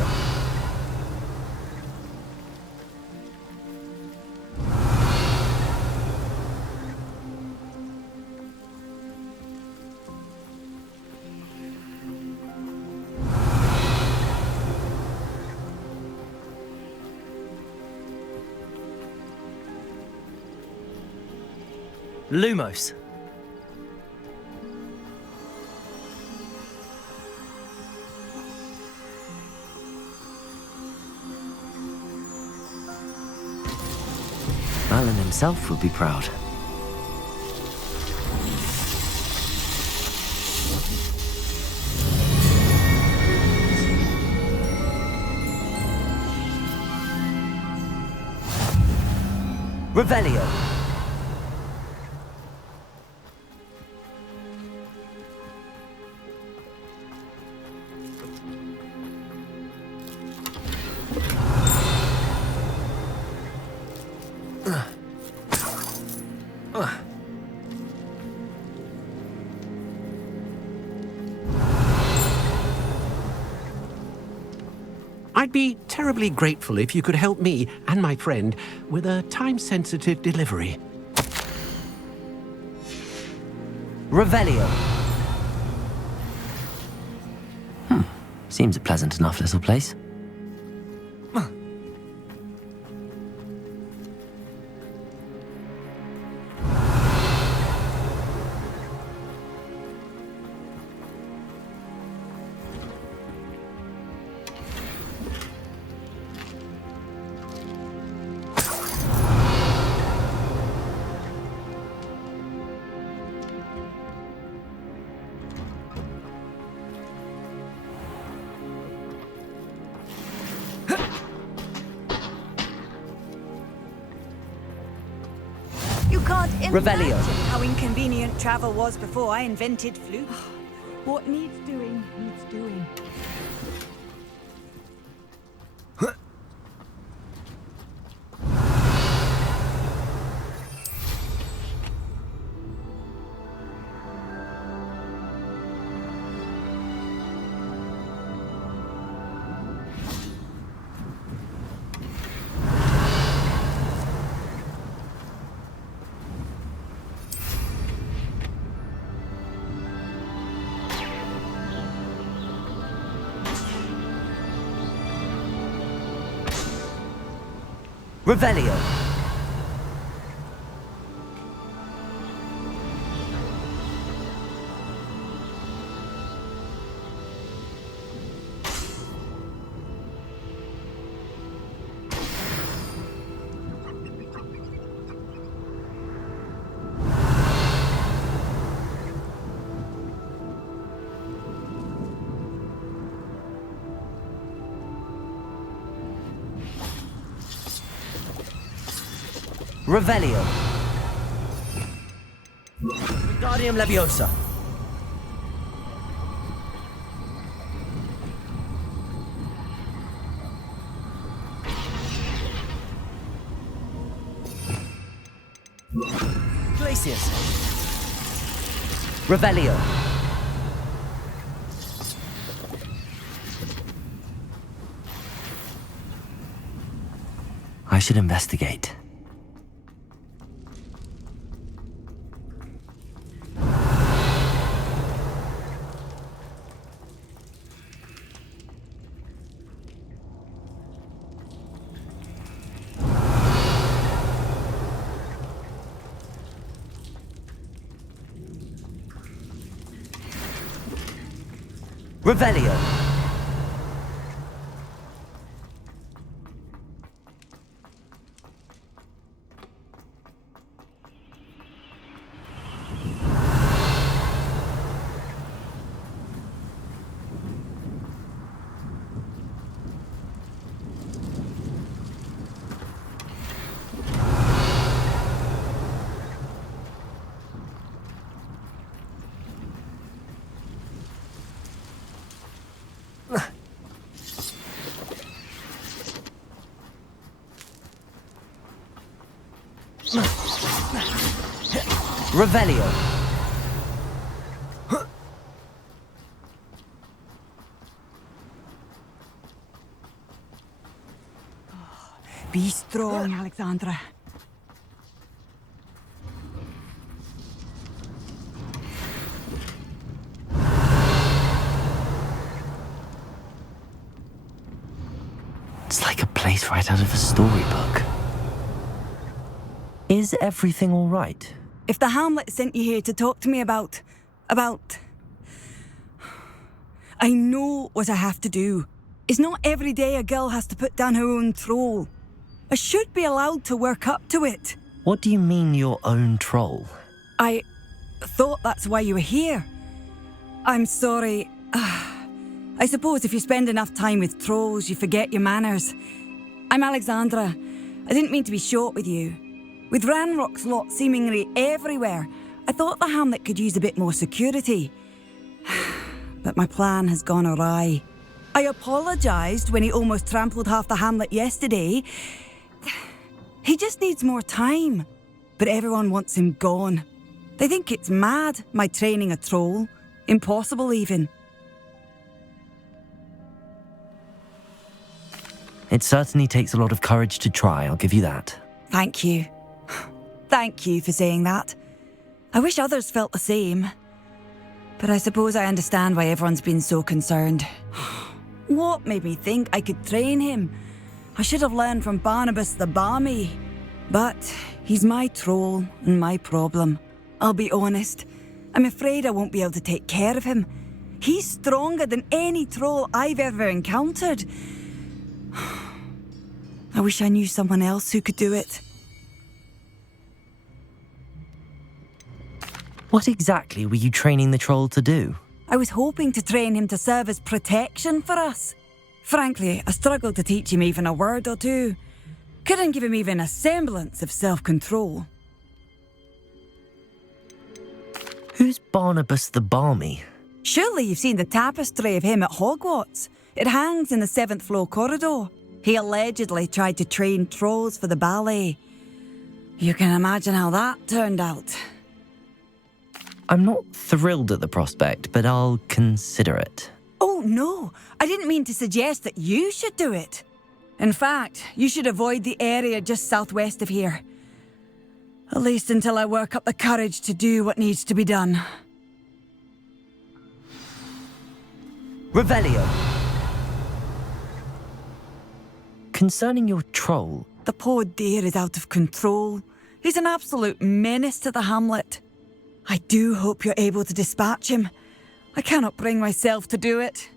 Lumos. Alan himself would be proud. Revelio. I'd be terribly grateful if you could help me and my friend with a time-sensitive delivery. Revelio. Seems a pleasant enough little place. You can't Revelio. imagine how inconvenient travel was before I invented flute. What needs doing, needs doing. Revelio. Revelio. Wingardium Leviosa. Glacius. Revelio. I should investigate. Revelio. Revelio. Be strong, Alexandra. It's like a place right out of a storybook. Is everything all right? If the Hamlet sent you here to talk to me about... I know what I have to do. It's not every day a girl has to put down her own troll. I should be allowed to work up to it. What do you mean, your own troll? I thought that's why you were here. I'm sorry. I suppose if you spend enough time with trolls, you forget your manners. I'm Alexandra. I didn't mean to be short with you. With Ranrock's lot seemingly everywhere, I thought the hamlet could use a bit more security. But my plan has gone awry. I apologised when he almost trampled half the hamlet yesterday. He just needs more time. But everyone wants him gone. They think it's mad, my training a troll. Impossible, even. It certainly takes a lot of courage to try, I'll give you that. Thank you. Thank you for saying that. I wish others felt the same. But I suppose I understand why everyone's been so concerned. What made me think I could train him? I should have learned from Barnabas the Barmy. But he's my troll and my problem. I'll be honest. I'm afraid I won't be able to take care of him. He's stronger than any troll I've ever encountered. I wish I knew someone else who could do it. What exactly were you training the troll to do? I was hoping to train him to serve as protection for us. Frankly, I struggled to teach him even a word or two. Couldn't give him even a semblance of self-control. Who's Barnabas the Barmy? Surely you've seen the tapestry of him at Hogwarts. It hangs in the 7th floor corridor. He allegedly tried to train trolls for the ballet. You can imagine how that turned out. I'm not thrilled at the prospect, but I'll consider it. Oh, no. I didn't mean to suggest that you should do it. In fact, you should avoid the area just southwest of here. At least until I work up the courage to do what needs to be done. Revelio. Concerning your troll... The poor dear is out of control. He's an absolute menace to the hamlet. I do hope you're able to dispatch him. I cannot bring myself to do it.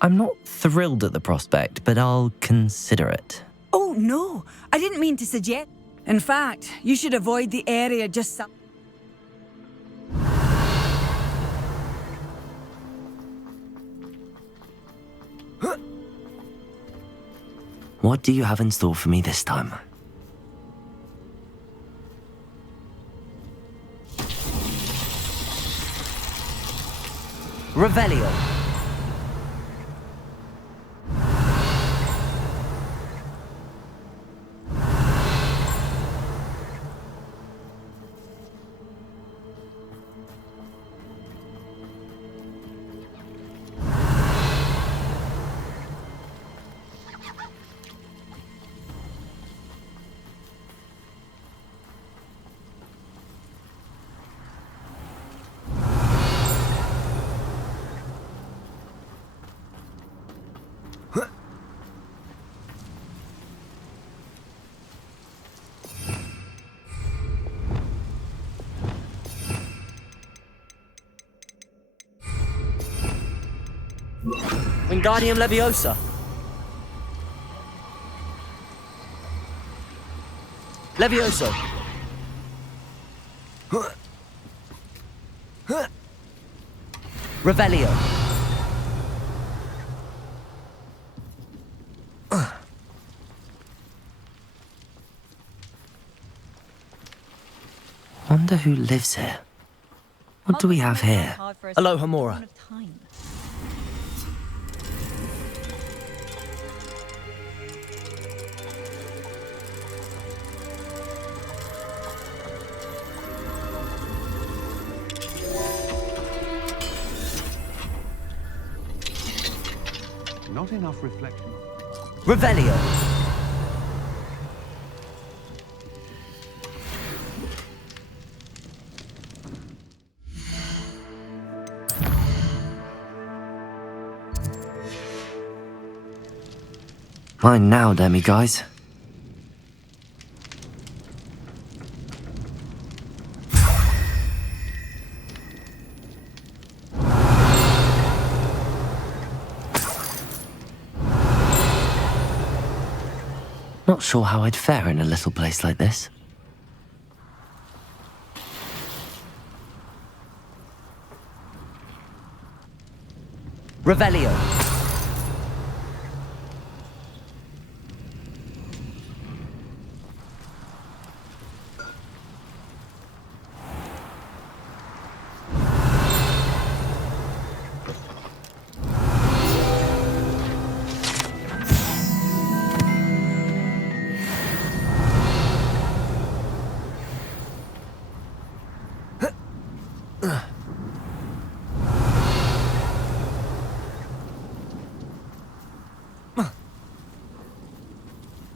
I'm not thrilled at the prospect, but I'll consider it. Oh, no. I didn't mean to suggest... In fact, you should avoid the area just south... What do you have in store for me this time? Revelio. Wingardium Leviosa. Levioso. Revelio. Wonder who lives here. What do we have here? Aloha Mora. Not enough reflection. Revelio. Mine now, demi-guys. Not sure how I'd fare in a little place like this. Revelio.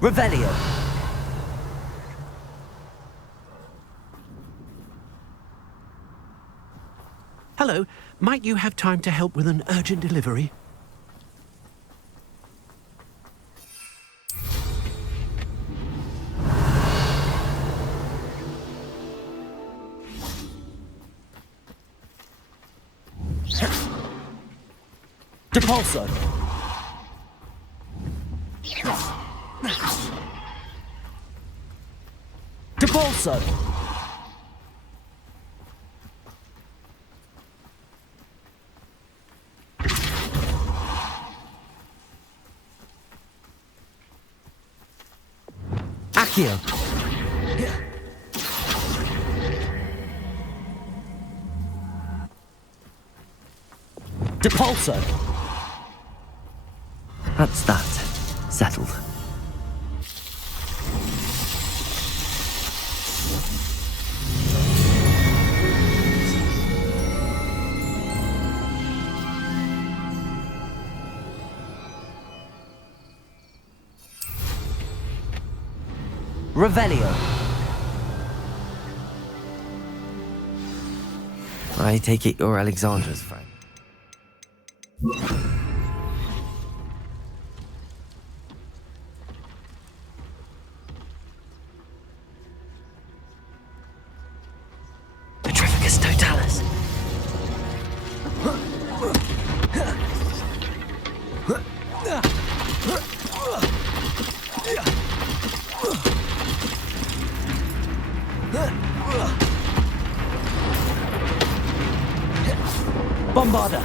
Revelio. Hello, might you have time to help with an urgent delivery? Depulso. Depulso. Accio. Depulso. That's that. Settled. Revelio. I take it you're Alexandra's friend. Petrificus totalis. Bombarda.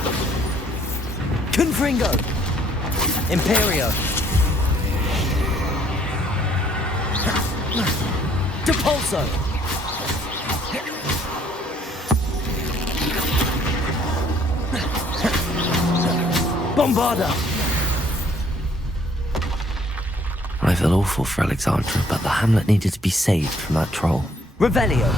Confringo. Imperio. Depulso. Bombarda. I feel awful for Alexandra, but the hamlet needed to be saved from that troll. Revelio.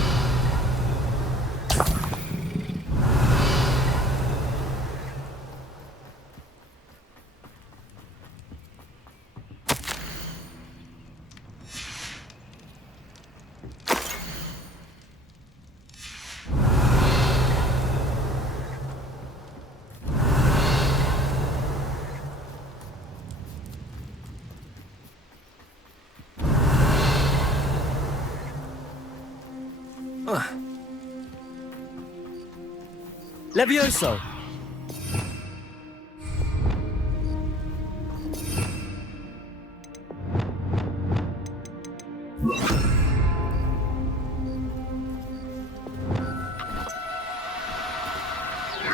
Levioso!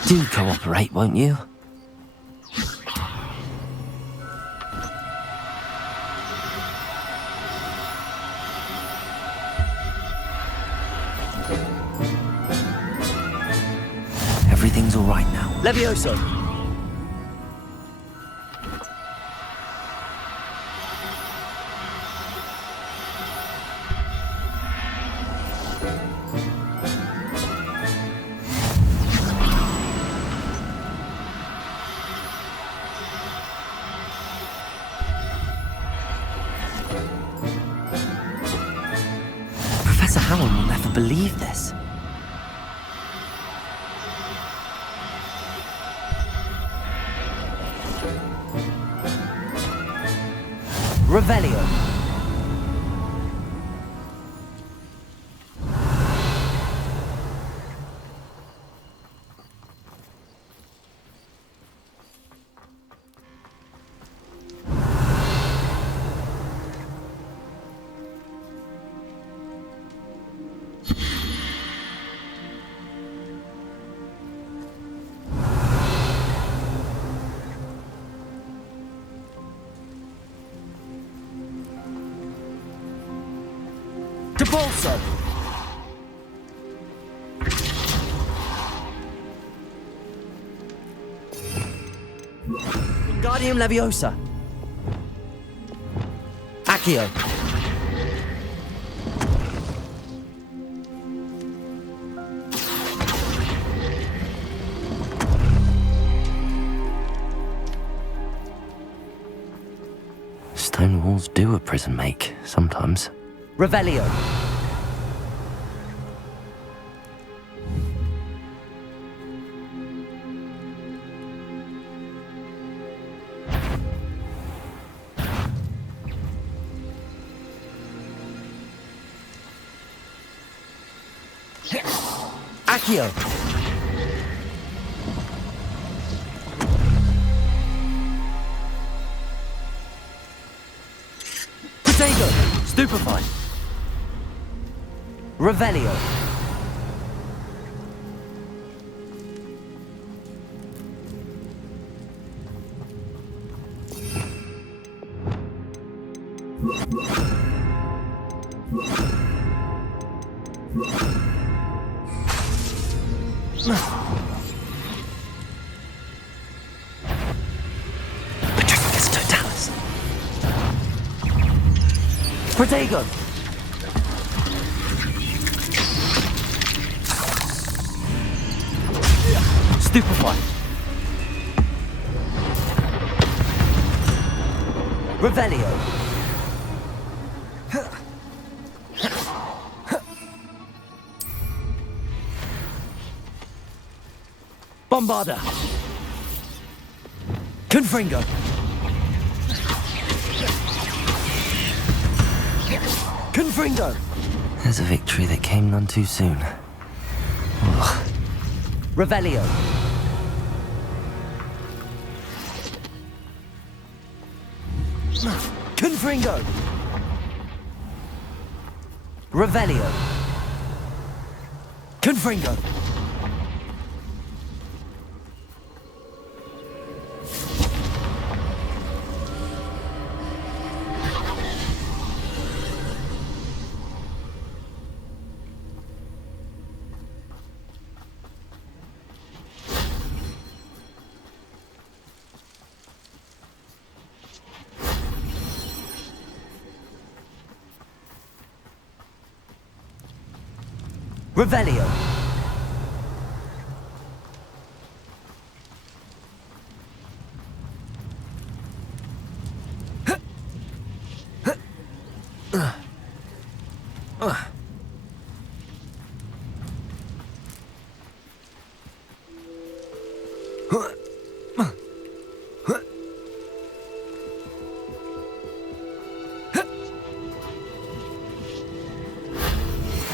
Do cooperate, won't you? Everything's all right now. Levioso! Professor Howard will never believe this. Revelio. Depulso! Wingardium Leviosa! Accio! Stone walls do do a prison make, sometimes. Revelio. Accio. Potato. Stupefy. Revelio. Petrificus totalis. Protego. Stupefy. Revelio. Bombarda. Confringo. Confringo. There's a victory that came none too soon. Ugh. Revelio. Confringo. Revelio. Confringo. Revelio.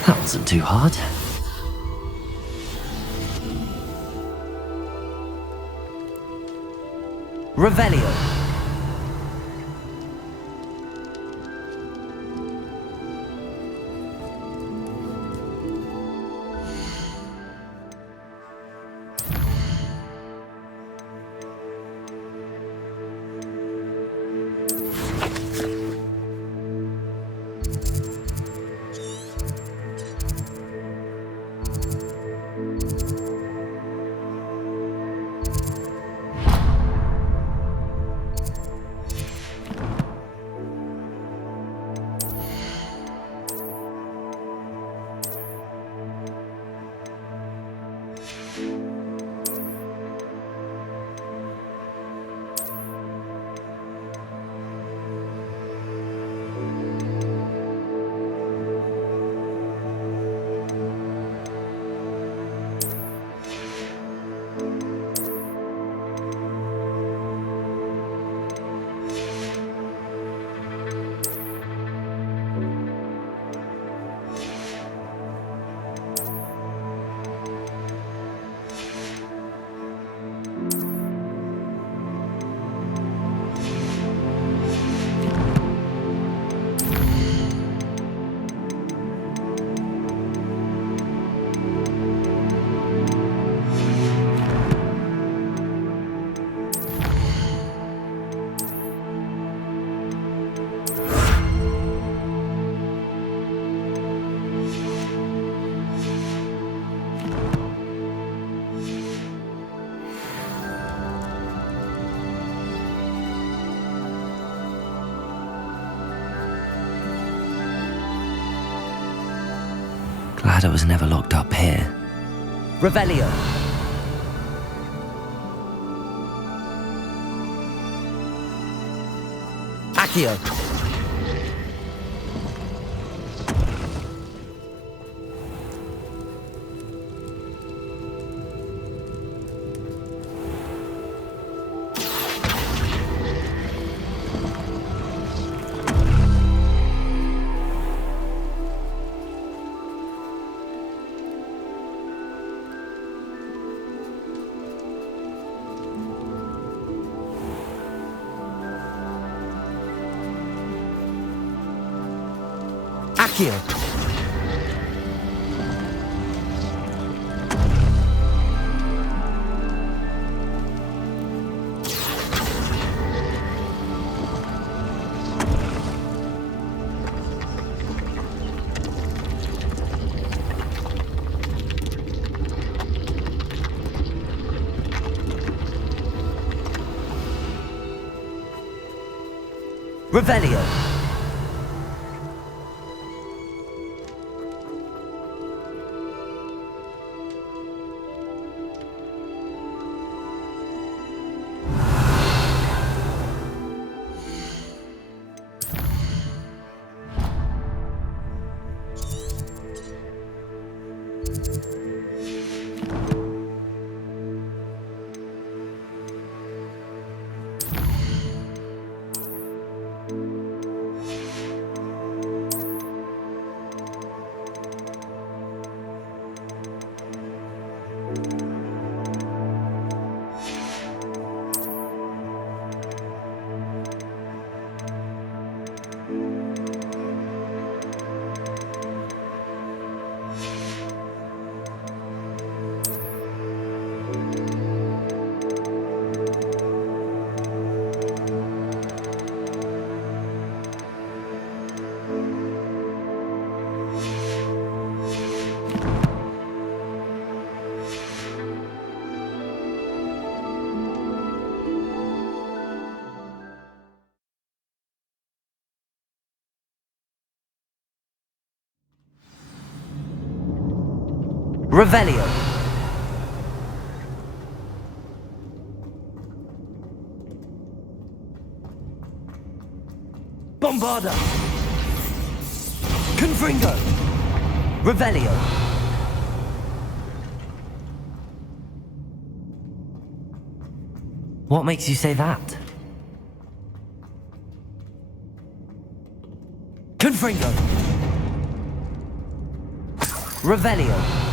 That wasn't too hard. Revelio. Glad I was never locked up here. Revelio. Accio. Accio! Revelio! Revelio! Bombarda! Confringo! Revelio! What makes you say that? Confringo! Revelio!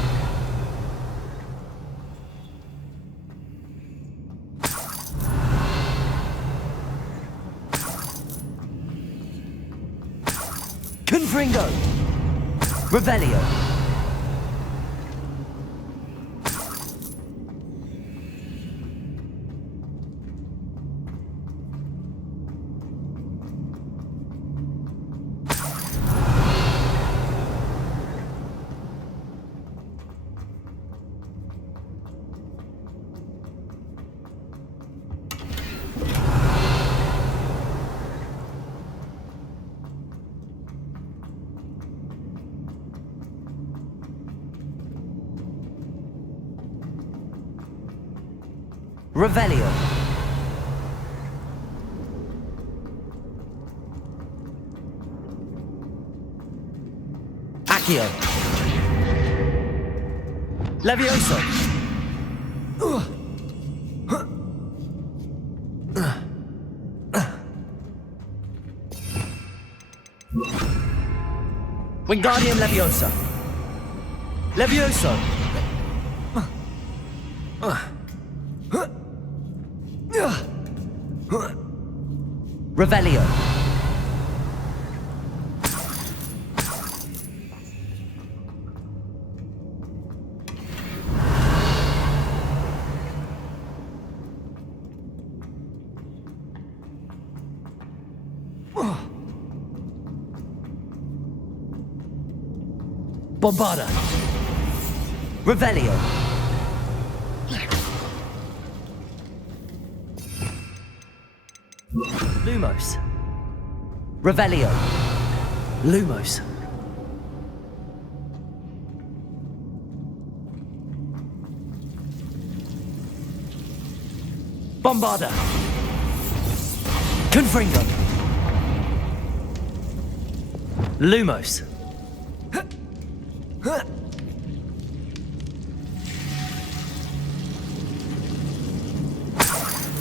Confringo! Revelio! Revelio! Accio! Levioso! Wingardium Leviosa! Levioso! Revelio! Bombarda! Revelio! Lumos! Revelio! Lumos! Bombarda! Confringo! Lumos!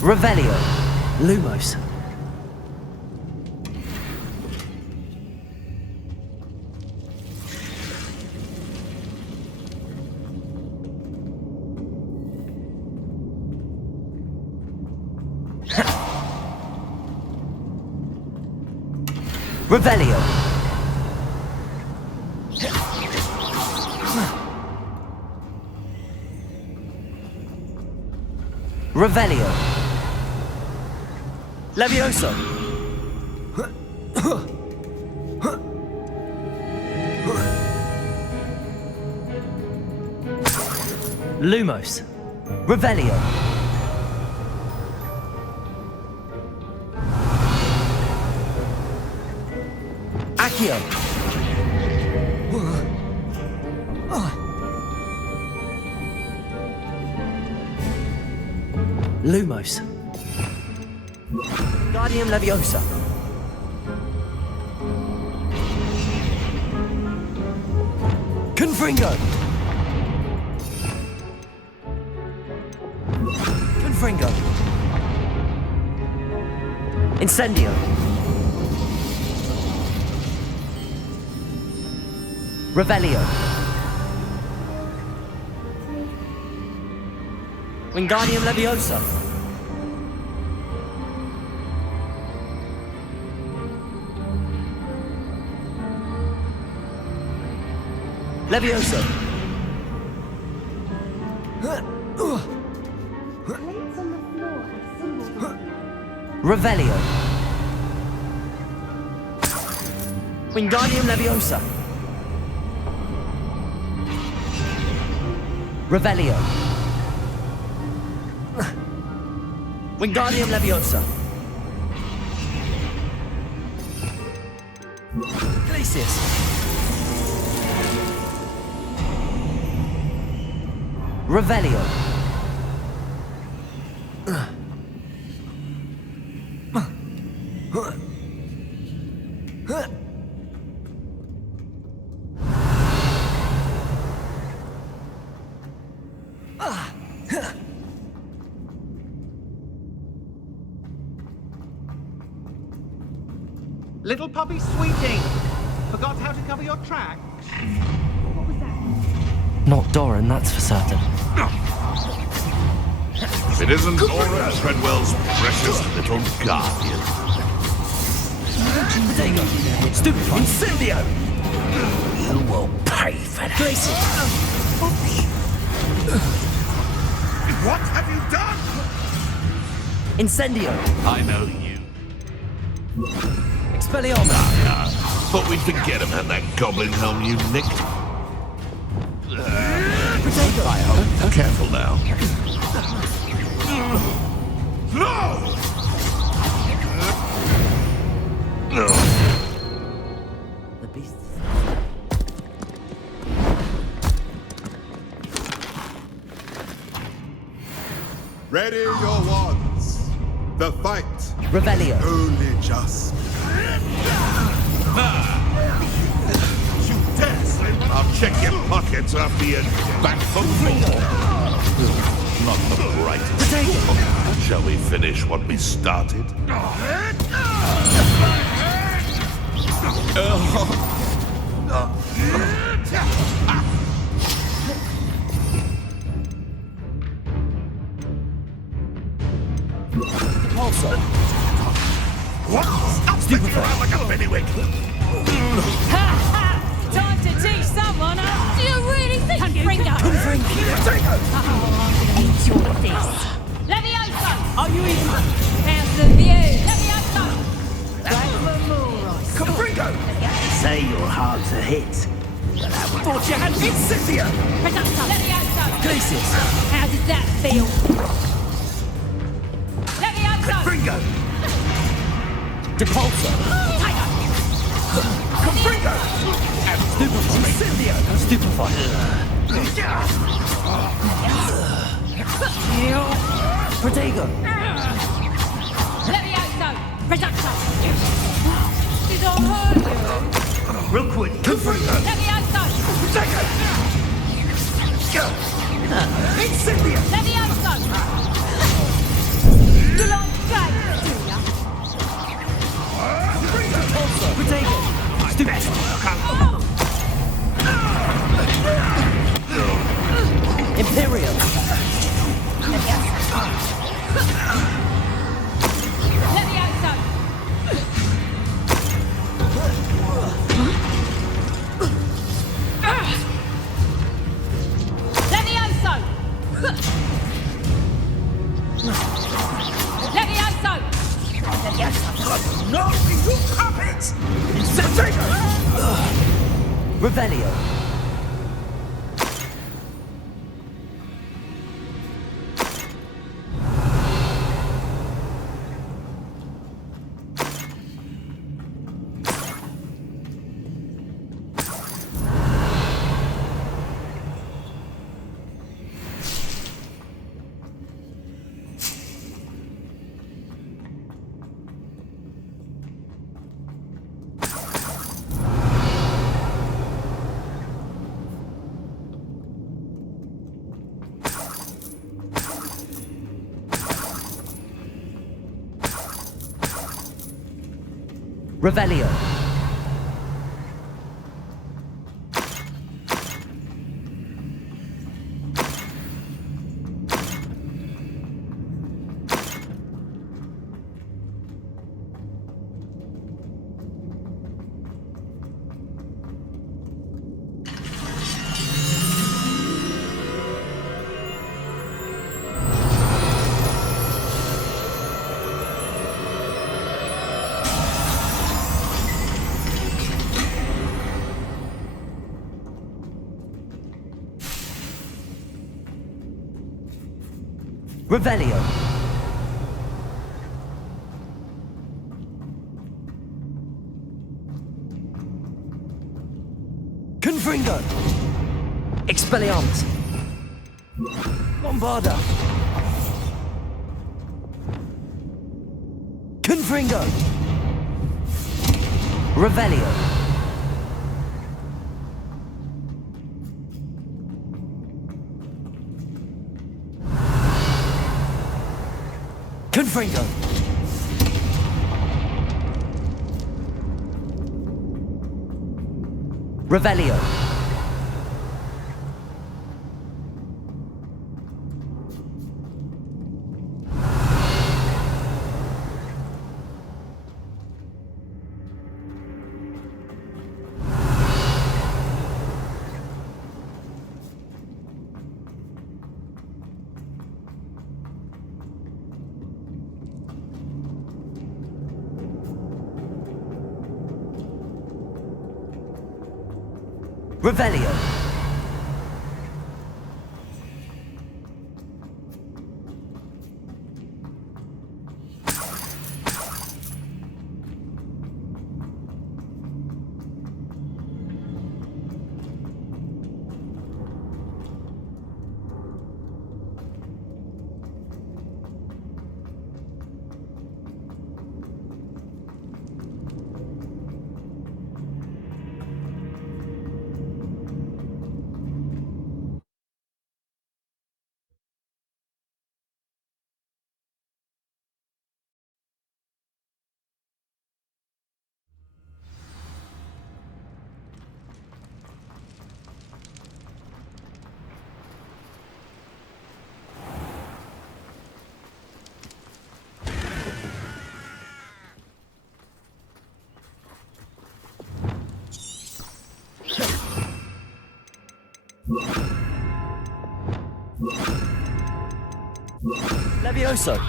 Revelio! Lumos! Revelio! Revelio. Levioso. Lumos. Revelio. Accio. Lumos. Guardium Leviosa. Confringo. Confringo. Incendio. Revelio. Wingardium Leviosa. Leviosa. Revelio. Wingardium Leviosa. Revelio. Wingardium Leviosa. Glacius. Revelio. Little puppy sweeting. Forgot how to cover your tracks? What was that? Not Doran, that's for certain. If it isn't Laura Treadwell's precious little guardian. Stupid Incendio! You will pay for that. What have you done? Incendio. I know you. Expelliarmus. Thought we'd forget about that goblin helm you nicked. Careful now. No! The beast. Ready your wands. The fight. Revelio. Only just. You dare say what? I'll check your pockets after you're back from war. Not the brightest. Shall we finish what we started? Also. What? Stop sticking around like a bennywig! Time to teach someone else. Do you really think Confringo? Oh, I'm gonna eat your face. Levioso! Are you even? How's the view? Levioso! Confringo! Say you're hard to hit. But I thought you had Incendio! Reducto! Levioso! Glacius. How did that feel? Levioso! Confringo! Depulso. Confringo! Stupefy. Incendio! Stupefy. Protego. Levioso! Reducto! Did I hurt you? Real quick. Confringo! Levioso! Protego! Incendio! Levioso! You like games, do ya? Protego. Stupefy! Imperium. Levioso! Levioso! Revelio. Revelio. Revelio. Confringo. Expelliarmus. Bombarda. Confringo. Revelio. Confringo. Revelio. Revelio. Levioso.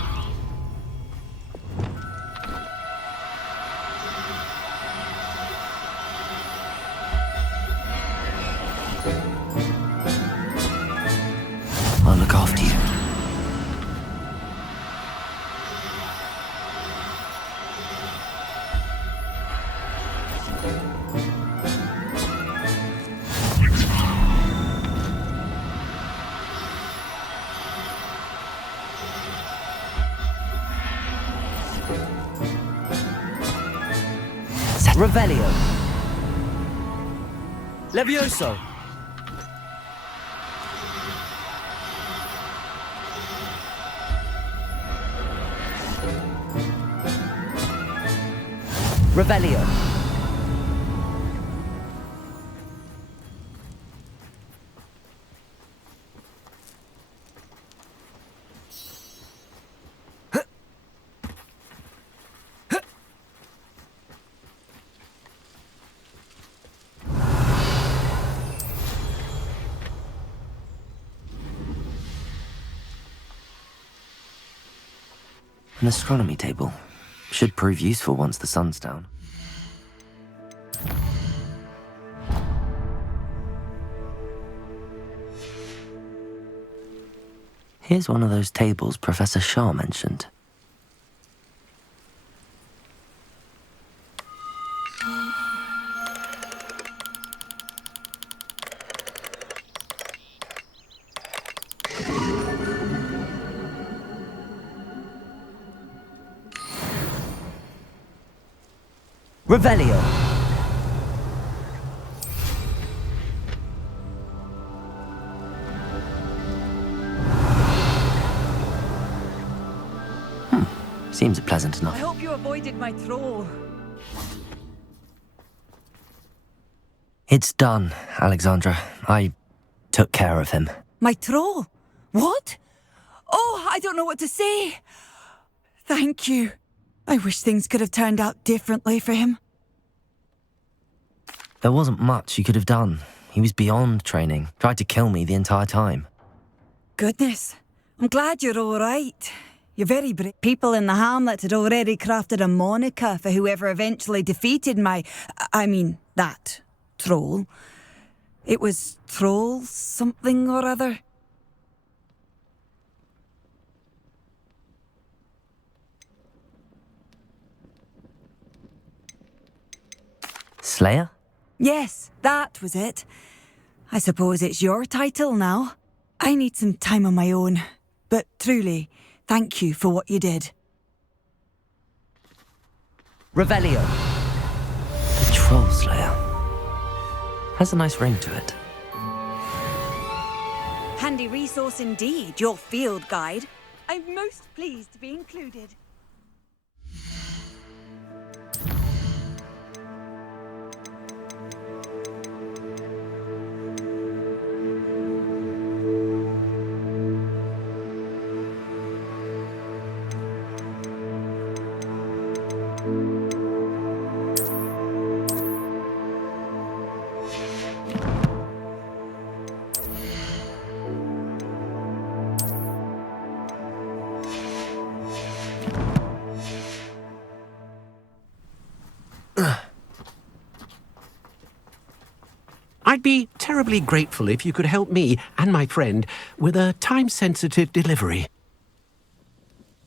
I'll look after you. Revelio. Levioso. Revelio. An astronomy table. Should prove useful once the sun's down. Here's one of those tables Professor Shah mentioned. Revelio. Seems pleasant enough. I hope you avoided my troll. It's done, Alexandra. I took care of him. My troll? What? Oh, I don't know what to say. Thank you. I wish things could have turned out differently for him. There wasn't much you could have done. He was beyond training, tried to kill me the entire time. Goodness. I'm glad you're all right. You're very brave. People in the hamlet had already crafted a moniker for whoever eventually defeated that troll. It was Troll something or other. Slayer? Yes, that was it. I suppose it's your title now. I need some time on my own, but truly, thank you for what you did. Revelio. The Troll Slayer. Has a nice ring to it. Handy resource indeed, your field guide. I'm most pleased to be included. I'd be terribly grateful if you could help me and my friend with a time-sensitive delivery.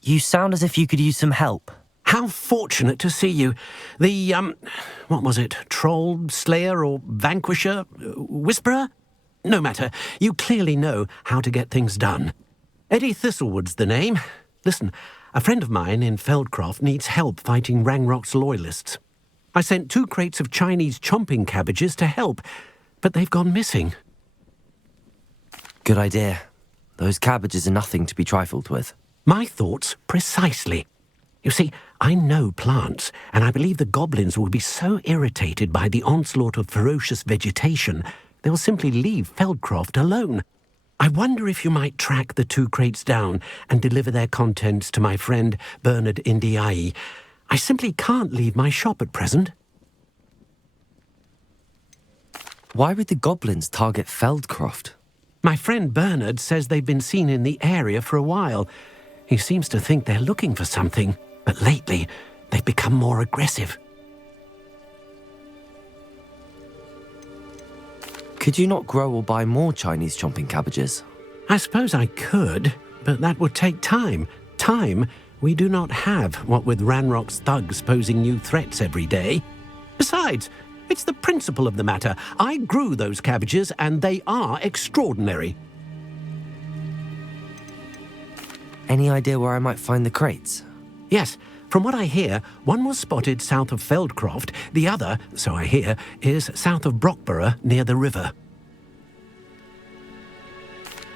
You sound as if you could use some help. How fortunate to see you. The, what was it? Troll, Slayer, or Vanquisher? Whisperer? No matter. You clearly know how to get things done. Eddie Thistlewood's the name. Listen, a friend of mine in Feldcroft needs help fighting Rangrock's loyalists. I sent 2 crates of Chinese chomping cabbages to help, but they've gone missing. Good idea. Those cabbages are nothing to be trifled with. My thoughts precisely. You see, I know plants, and I believe the goblins will be so irritated by the onslaught of ferocious vegetation, they'll simply leave Feldcroft alone. I wonder if you might track the 2 crates down and deliver their contents to my friend Bernard Indiai. I simply can't leave my shop at present. Why would the goblins target Feldcroft? My friend Bernard says they've been seen in the area for a while. He seems to think they're looking for something, but lately they've become more aggressive. Could you not grow or buy more Chinese chomping cabbages? I suppose I could, but that would take time. Time we do not have, what with Ranrock's thugs posing new threats every day. Besides, it's the principle of the matter. I grew those cabbages, and they are extraordinary. Any idea where I might find the crates? Yes. From what I hear, one was spotted south of Feldcroft. The other, so I hear, is south of Brockborough, near the river.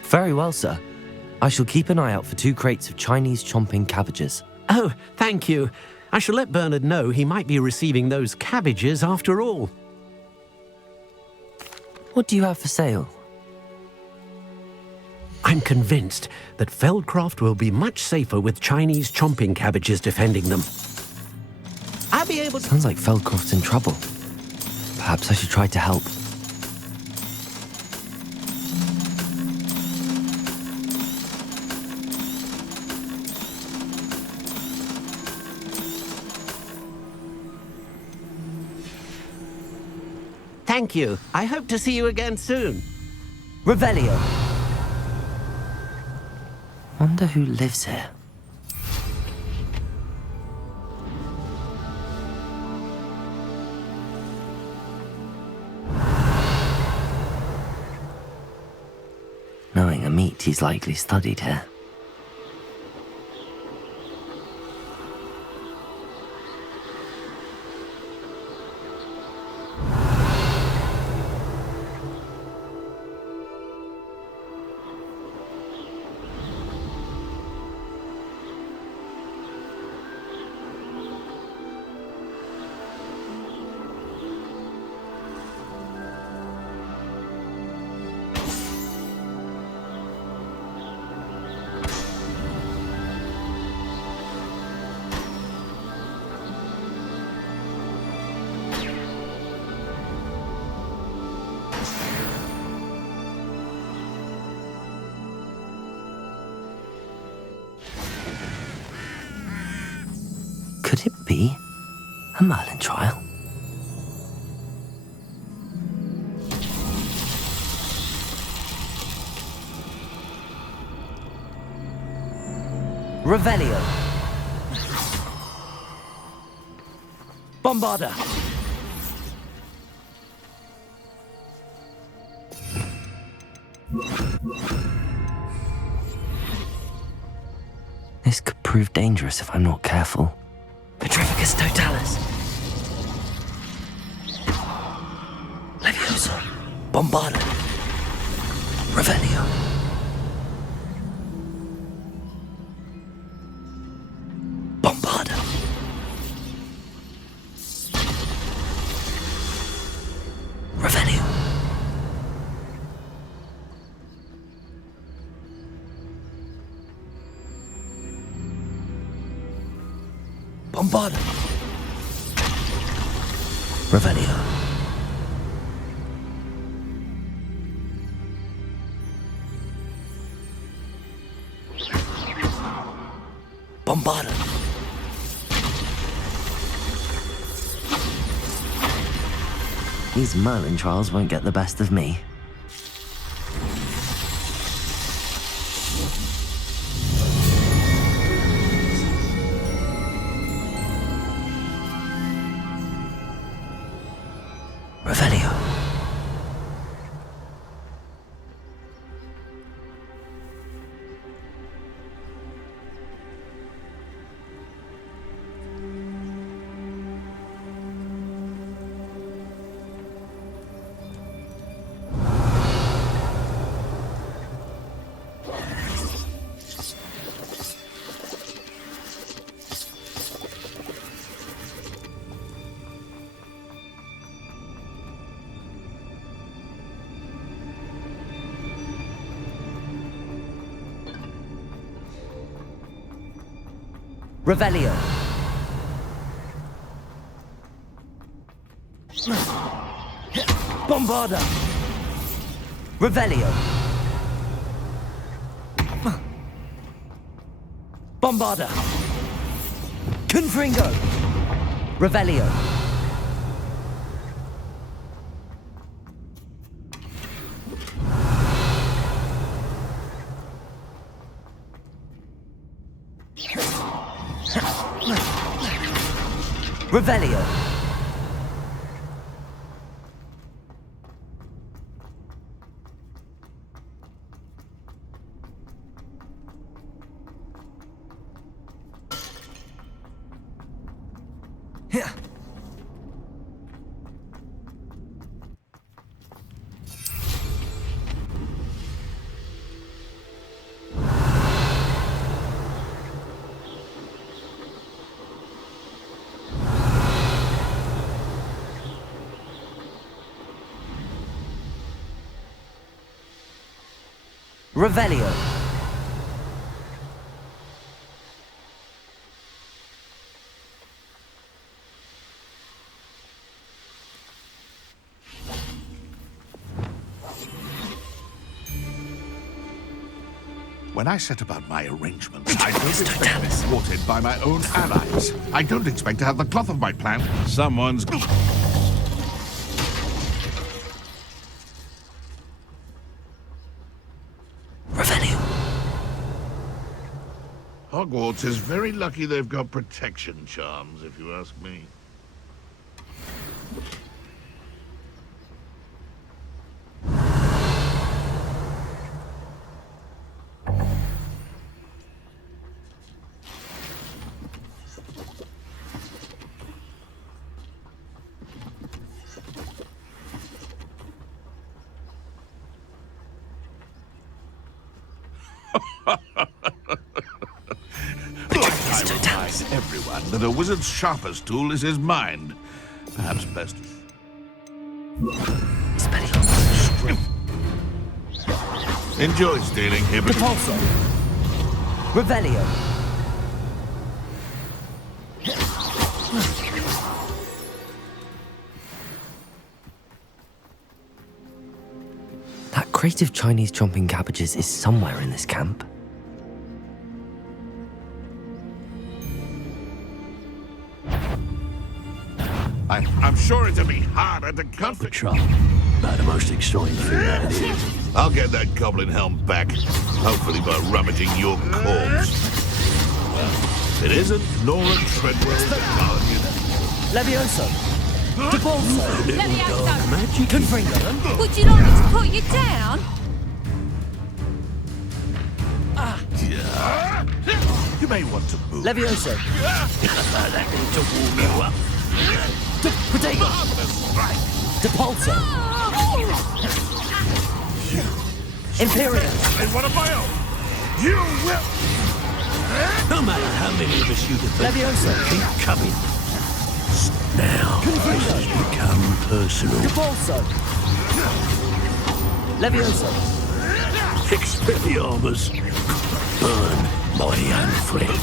Very well, sir. I shall keep an eye out for 2 crates of Chinese chomping cabbages. Oh, thank you. I shall let Bernard know he might be receiving those cabbages after all. What do you have for sale? I'm convinced that Feldcroft will be much safer with Chinese chomping cabbages defending them. I'll be able to... Sounds like Feldcroft's in trouble. Perhaps I should try to help. Thank you. I hope to see you again soon. Revelio. Wonder who lives here. Knowing Amit, he's likely studied here. Could it be a Merlin trial? Revelio. Bombarda. This could prove dangerous if I'm not careful. Petrificus totalis. Leviosa. Bombarda. Revelio. Bombarda. Revelio. Bombarda. Revelio. Bombarda. These Merlin trials won't get the best of me. Revelio. Revelio. Bombarda. Revelio. Bombarda. Confringo. Revelio. Revelio. Revelio. When I set about my arrangements, I don't expect to be thwarted by my own allies. I don't expect to have the cloth of my plan. Someone's... Revelio. Hogwarts is very lucky they've got protection charms, if you ask me. Everyone that a wizard's sharpest tool is his mind. Perhaps best. Enjoy stealing him. Repulso. Revelio. That crate of Chinese chomping cabbages is somewhere in this camp. I'm sure it'll be harder to cut the Trump. About the most exciting thing out here. I'll get that goblin helm back, hopefully by rummaging your corpse. Well, it isn't Nora Treadwell's bargain. Levioso. Depulso. Levioso. Magic. Confringo. Would you like me to put you down? You may want to move. Levioso. That need to warm you up. Protego. Depulso. Imperial. And one of my own. You will. No matter how many of us you defeat, Leviosa. keep coming. Now, this has become personal. Depulso. Levioso. Expelliarmus. Burn, my young friend.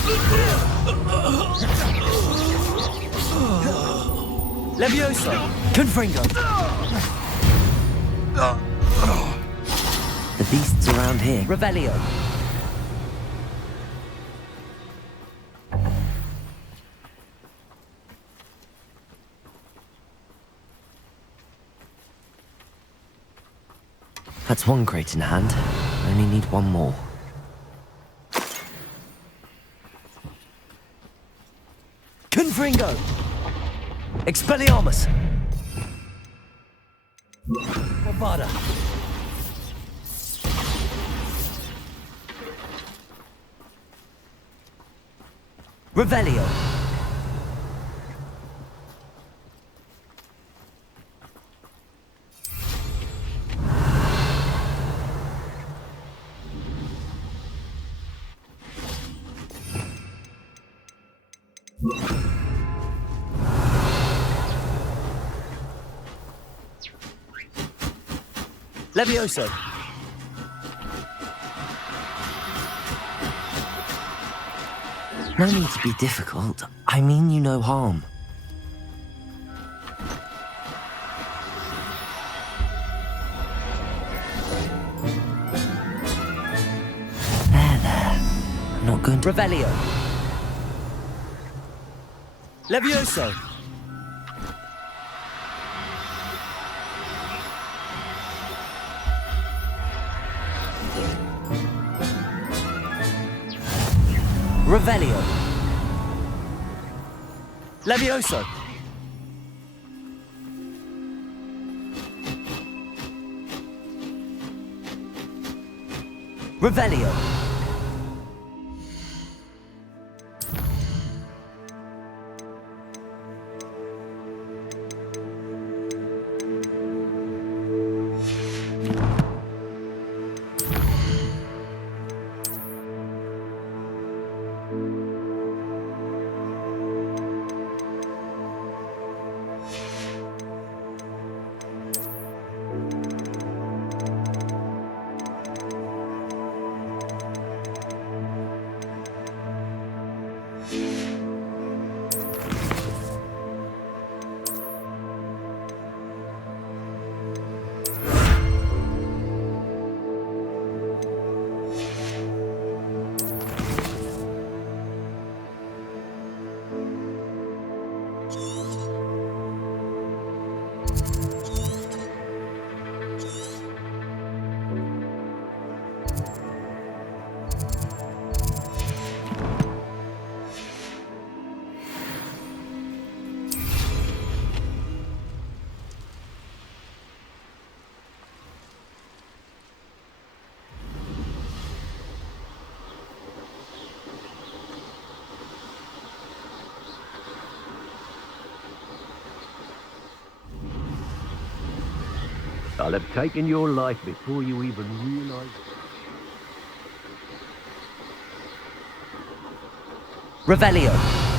Levioso. Confringo. The beasts around here. Revelio. That's one crate in hand. I only need one more. Confringo! Expelliarmus! Barbada! Revelio! Levioso. No need to be difficult. I mean you no harm. There. I'm not going to... Revelio. Levioso. Revelio. Levioso. Revelio. I'll have taken your life before you even realize it. Revelio.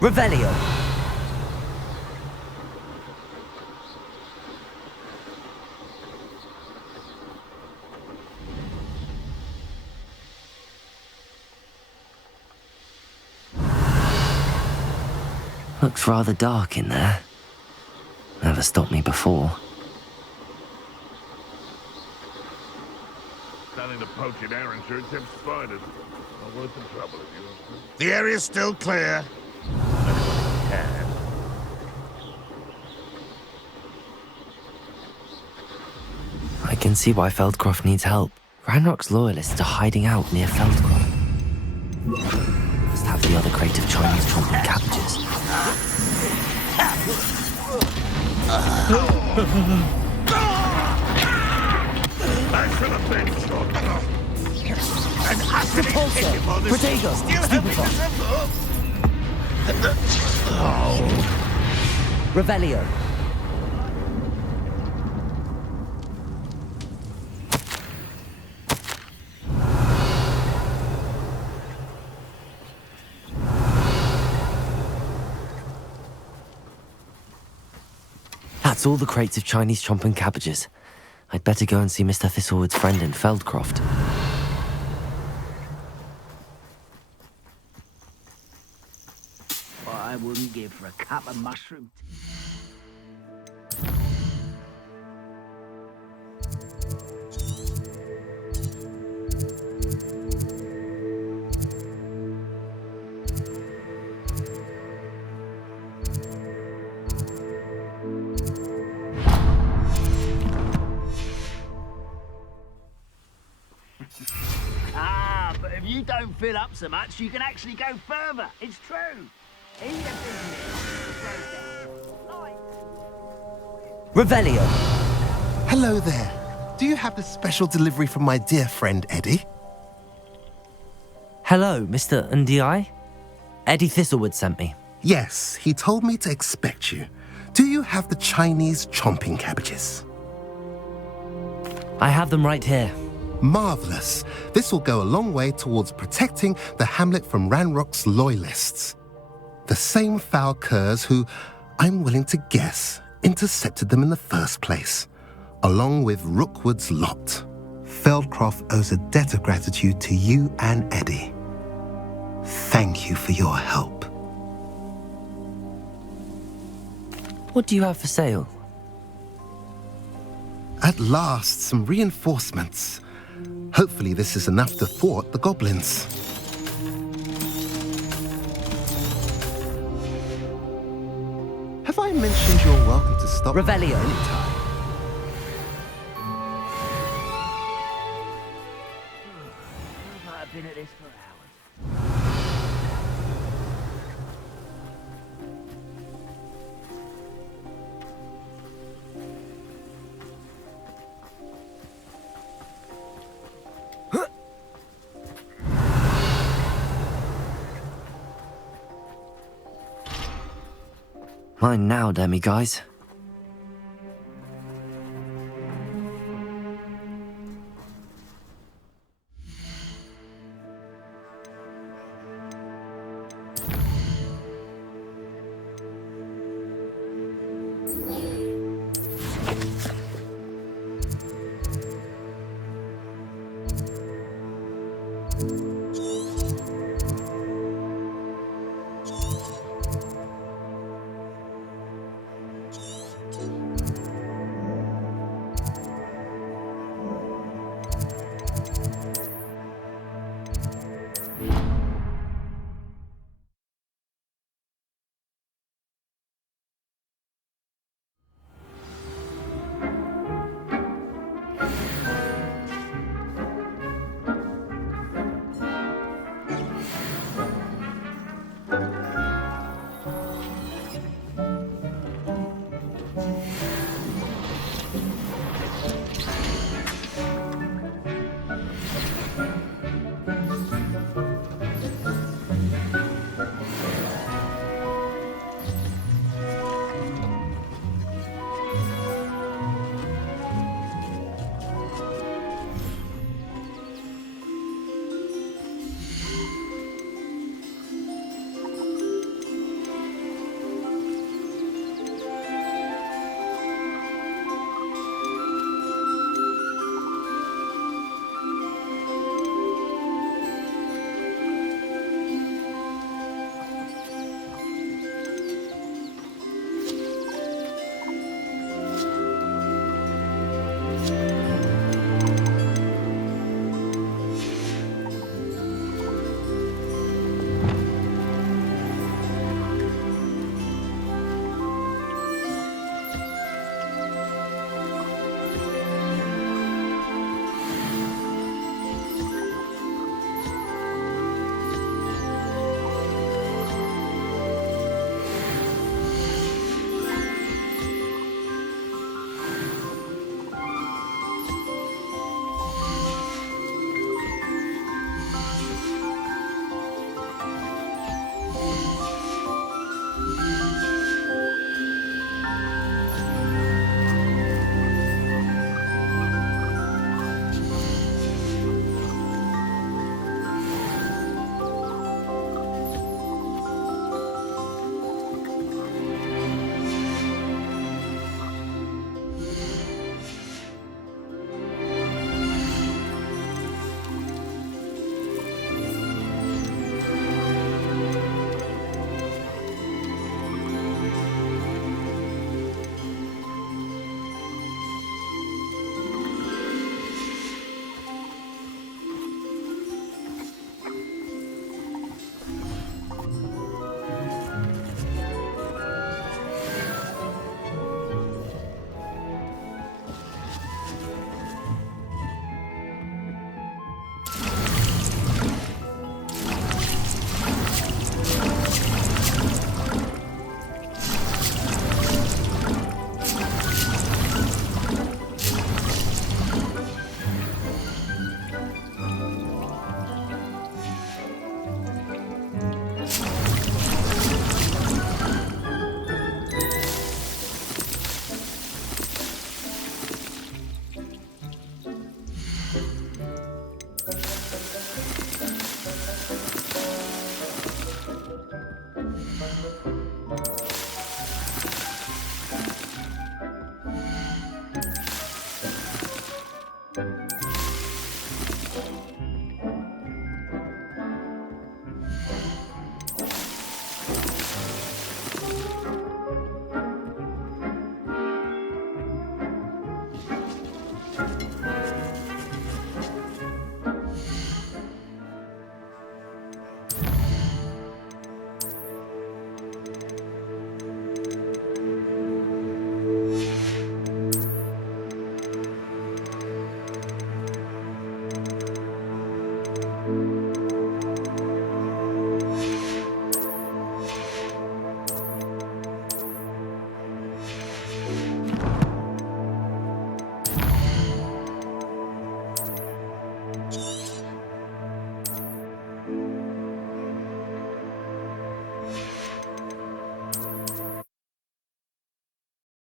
Revelio. Looks rather dark in there. Never stopped me before. Starting to poach an errand sure except spiders. Not worth the trouble if you ask me. The area's still clear. I can see why Feldcroft needs help. Ranrock's loyalists are hiding out near Feldcroft. Must have the other crate of Chinese chomping cabbages. Back for the bench, John. And Repulsor! Protego! Stupefy! Revelio. That's all the crates of Chinese chomping cabbages. I'd better go and see Mr. Thistlewood's friend in Feldcroft. What I wouldn't give for a cup of mushroom. But if you don't fill up so much, you can actually go further. It's true. Revelio. Hello there. Do you have the special delivery from my dear friend Eddie? Hello, Mr. Ndi? Eddie Thistlewood sent me. Yes, he told me to expect you. Do you have the Chinese chomping cabbages? I have them right here. Marvelous. This will go a long way towards protecting the hamlet from Ranrock's loyalists. The same foul curs who, I'm willing to guess, intercepted them in the first place, along with Rookwood's lot. Feldcroft owes a debt of gratitude to you and Eddie. Thank you for your help. What do you have for sale? At last, some reinforcements. Hopefully this is enough to thwart the goblins. Have I mentioned you're welcome to stop Revelio. anytime? I've been at this for hours. Mine now, demi-guys.